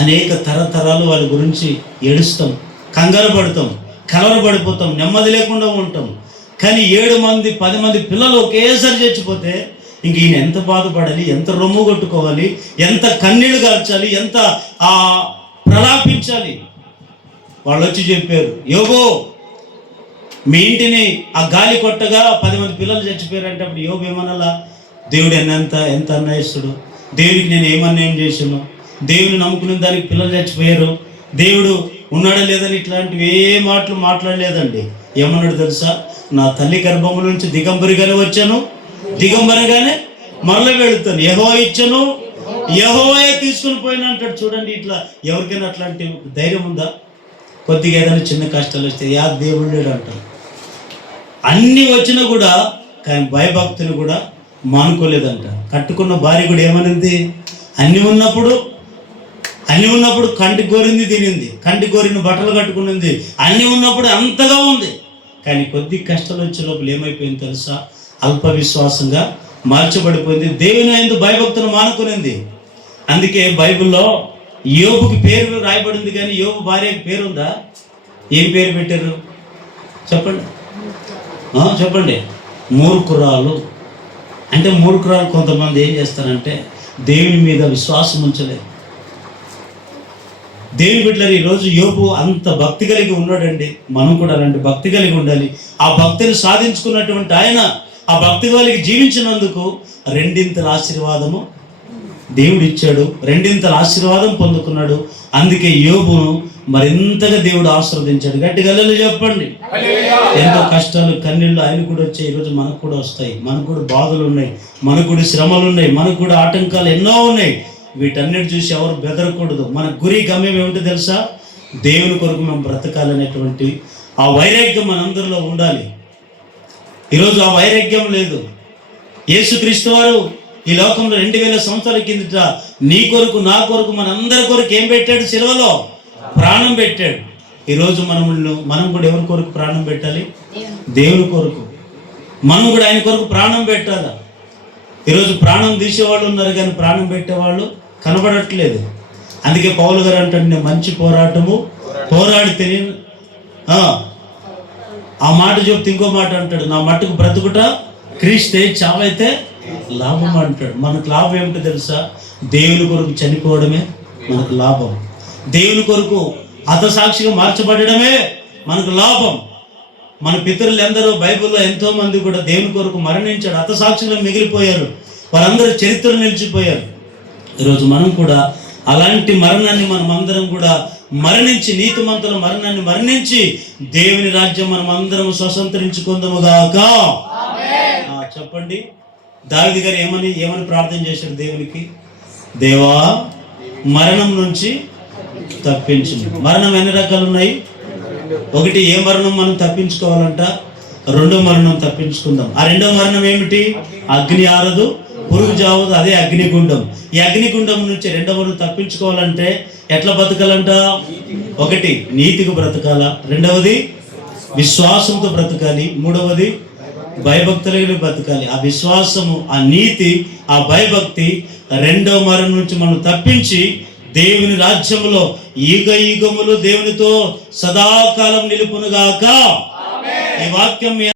అనేక తరతరాలు వాళ్ళ గురించి ఏడుస్తాం, కంగారు పడతాం, కలవరపడిపోతాం, నెమ్మది లేకుండా ఉంటాం. కానీ 7 మంది 10 మంది పిల్లలు ఒకేసారి చచ్చిపోతే ఇంక ఈయన ఎంత బాధపడాలి, ఎంత రొమ్ము కొట్టుకోవాలి, ఎంత కన్నీళ్లు గార్చాలి, ఎంత ప్రలాపించాలి. వాళ్ళు వచ్చి చెప్పారు, యోబు మీ ఇంటిని ఆ గాలి కొట్టగా 10 మంది పిల్లలు చచ్చిపోయారంటే అప్పుడు యోబు ఏమనాలా, దేవుడు ఎంత అన్యాయస్తుడు, దేవుడికి నేను ఏమన్యాయం చేశాను, దేవుని నమ్ముకునే దానికి పిల్లలు చచ్చిపోయారు, దేవుడు ఉన్నాడా లేదని ఇట్లాంటివి ఏ మాటలు మాట్లాడలేదండి. ఏమన్నాడు తెలుసా, నా తల్లి గర్భము నుంచి దిగంబరిగానే వచ్చాను, దిగంబరిగానే మరల వెళుతాను, యెహోవా ఇచ్చాను యెహోవాయే తీసుకుని పోయినా అంటాడు. చూడండి, ఇట్లా ఎవరికైనా అట్లాంటి ధైర్యం ఉందా? కొద్దిగా ఏదైనా చిన్న కష్టాలు వస్తే దేవుడు లేడు అంటారు. అన్నీ వచ్చినా కూడా కానీ భయభక్తులు కూడా మానుకోలేదంట. కట్టుకున్న భార్య కూడా ఏమనింది, అన్నీ ఉన్నప్పుడు కంటి కోరింది తినింది, కంటి కోరిన బట్టలు కట్టుకునింది, అన్నీ ఉన్నప్పుడు అంతగా ఉంది. కానీ కొద్ది కష్టాలు వచ్చే లోపల ఏమైపోయింది తెలుసా, అల్ప విశ్వాసంగా మార్చబడిపోయింది, దేవుని యందు భయభక్తులు మానుకునింది. అందుకే బైబిల్లో యోబుకి పేరు రాయబడింది, కానీ యోబు భార్యకి పేరుందా? ఏం పేరు పెట్టారు చెప్పండి, చెప్పండి. మూర్ఖురాలు. అంటే మూర్ఖురాలు కొంతమంది ఏం చేస్తారంటే దేవుని మీద విశ్వాసం ఉంచలేదు. దేవుని బిడ్డలారా, ఈరోజు యోబు అంత భక్తి కలిగి ఉన్నాడండి. మనం కూడా అలాంటి భక్తి కలిగి ఉండాలి. ఆ భక్తిని సాధించుకున్నటువంటి ఆయన ఆ భక్తి కలిగి జీవించినందుకు 2 ఆశీర్వాదము దేవుడు ఇచ్చాడు, 2 ఆశీర్వాదం పొందుకున్నాడు. అందుకే యోబును మరింతగా దేవుడు ఆశీర్వదించాడు. గట్టిగా హల్లెలూయా చెప్పండి. ఎంతో కష్టాలు కన్నీళ్ళు ఆయన కూడా వచ్చాయి, ఈరోజు మనకు కూడా వస్తాయి. మనకు కూడా బాధలు ఉన్నాయి, మనకు కూడా శ్రమలు ఉన్నాయి, మనకు కూడా ఆటంకాలు ఎన్నో ఉన్నాయి. వీటన్నిటి చూసి ఎవరు బెదరకూడదు. మన గురి గమ్యం ఏమిటో తెలుసా, దేవుని కొరకు మేము బ్రతకాలనేటువంటి ఆ వైరాగ్యం మనందరిలో ఉండాలి. ఈరోజు ఆ వైరాగ్యం లేదు. యేసుక్రీస్తు వారు ఈ లోకంలో 2000 సంవత్సరాల కిందట నీ కొరకు నా కొరకు మనందరి కొరకు ఏం పెట్టాడు, సిలువలో ప్రాణం పెట్టాడు. ఈరోజు మనం కూడా ఎవరి కొరకు ప్రాణం పెట్టాలి, దేవుని కొరకు. మనం కూడా ఆయన కొరకు ప్రాణం పెట్టాలి. ఈరోజు ప్రాణం తీసేవాళ్ళు ఉన్నారు కానీ ప్రాణం పెట్టేవాళ్ళు కనబడట్లేదు. అందుకే పౌలు గారు అంటాడు, నేను మంచి పోరాటము పోరాడి తెలియని ఆ మాట చెప్తే ఇంకో మాట అంటాడు, నా మట్టుకు బ్రతుకుట క్రీస్తే, చావైతే లాభం అంటాడు. మనకు లాభం ఏమిటో తెలుసా, దేవుని కొరకు చనిపోవడమే మనకు లాభం. దేవుని కొరకు హతసాక్షిగా మార్చబడమే మనకు లాభం. మన పితరులు ఎందరో బైబిల్లో ఎంతో మంది కూడా దేవుని కొరకు మరణించాడు, హతసాక్షులు మిగిలిపోయారు, వారందరూ చరిత్రలు నిలిచిపోయారు. ఈరోజు మనం కూడా అలాంటి మరణాన్ని మనం అందరం కూడా మరణించి, నీతిమంతుల మరణాన్ని మరణించి దేవుని రాజ్యం మనం అందరం స్వతంత్రించుకుందాము గాక. చెప్పండి, దావీదు గారు ఏమని ప్రార్థన చేశాడు దేవునికి? దేవా, మరణం నుంచి తప్పించు. మరణం ఎన్ని రకాలు ఉన్నాయి? ఒకటి, ఏ మరణం మనం తప్పించుకోవాలంట? రెండో మరణం తప్పించుకుందాం. ఆ రెండో మరణం ఏమిటి? అగ్ని ఆరదు, పురుగు జావదు, అదే అగ్నిగుండం. ఈ అగ్నిగుండం నుంచి రెండో మరణం తప్పించుకోవాలంటే ఎట్లా బతకాలంట? ఒకటి, నీతిగా బ్రతకాల. రెండవది, విశ్వాసంతో బ్రతకాలి. మూడవది, భయభక్తులుగా బ్రతకాలి. ఆ విశ్వాసము, ఆ నీతి, ఆ భయభక్తి రెండో మరణం నుంచి మనం తప్పించి దేవుని రాజ్యములో యుగ యుగములు దేవునితో సదాకాలం నిలుపునుగాక. ఈ వాక్యం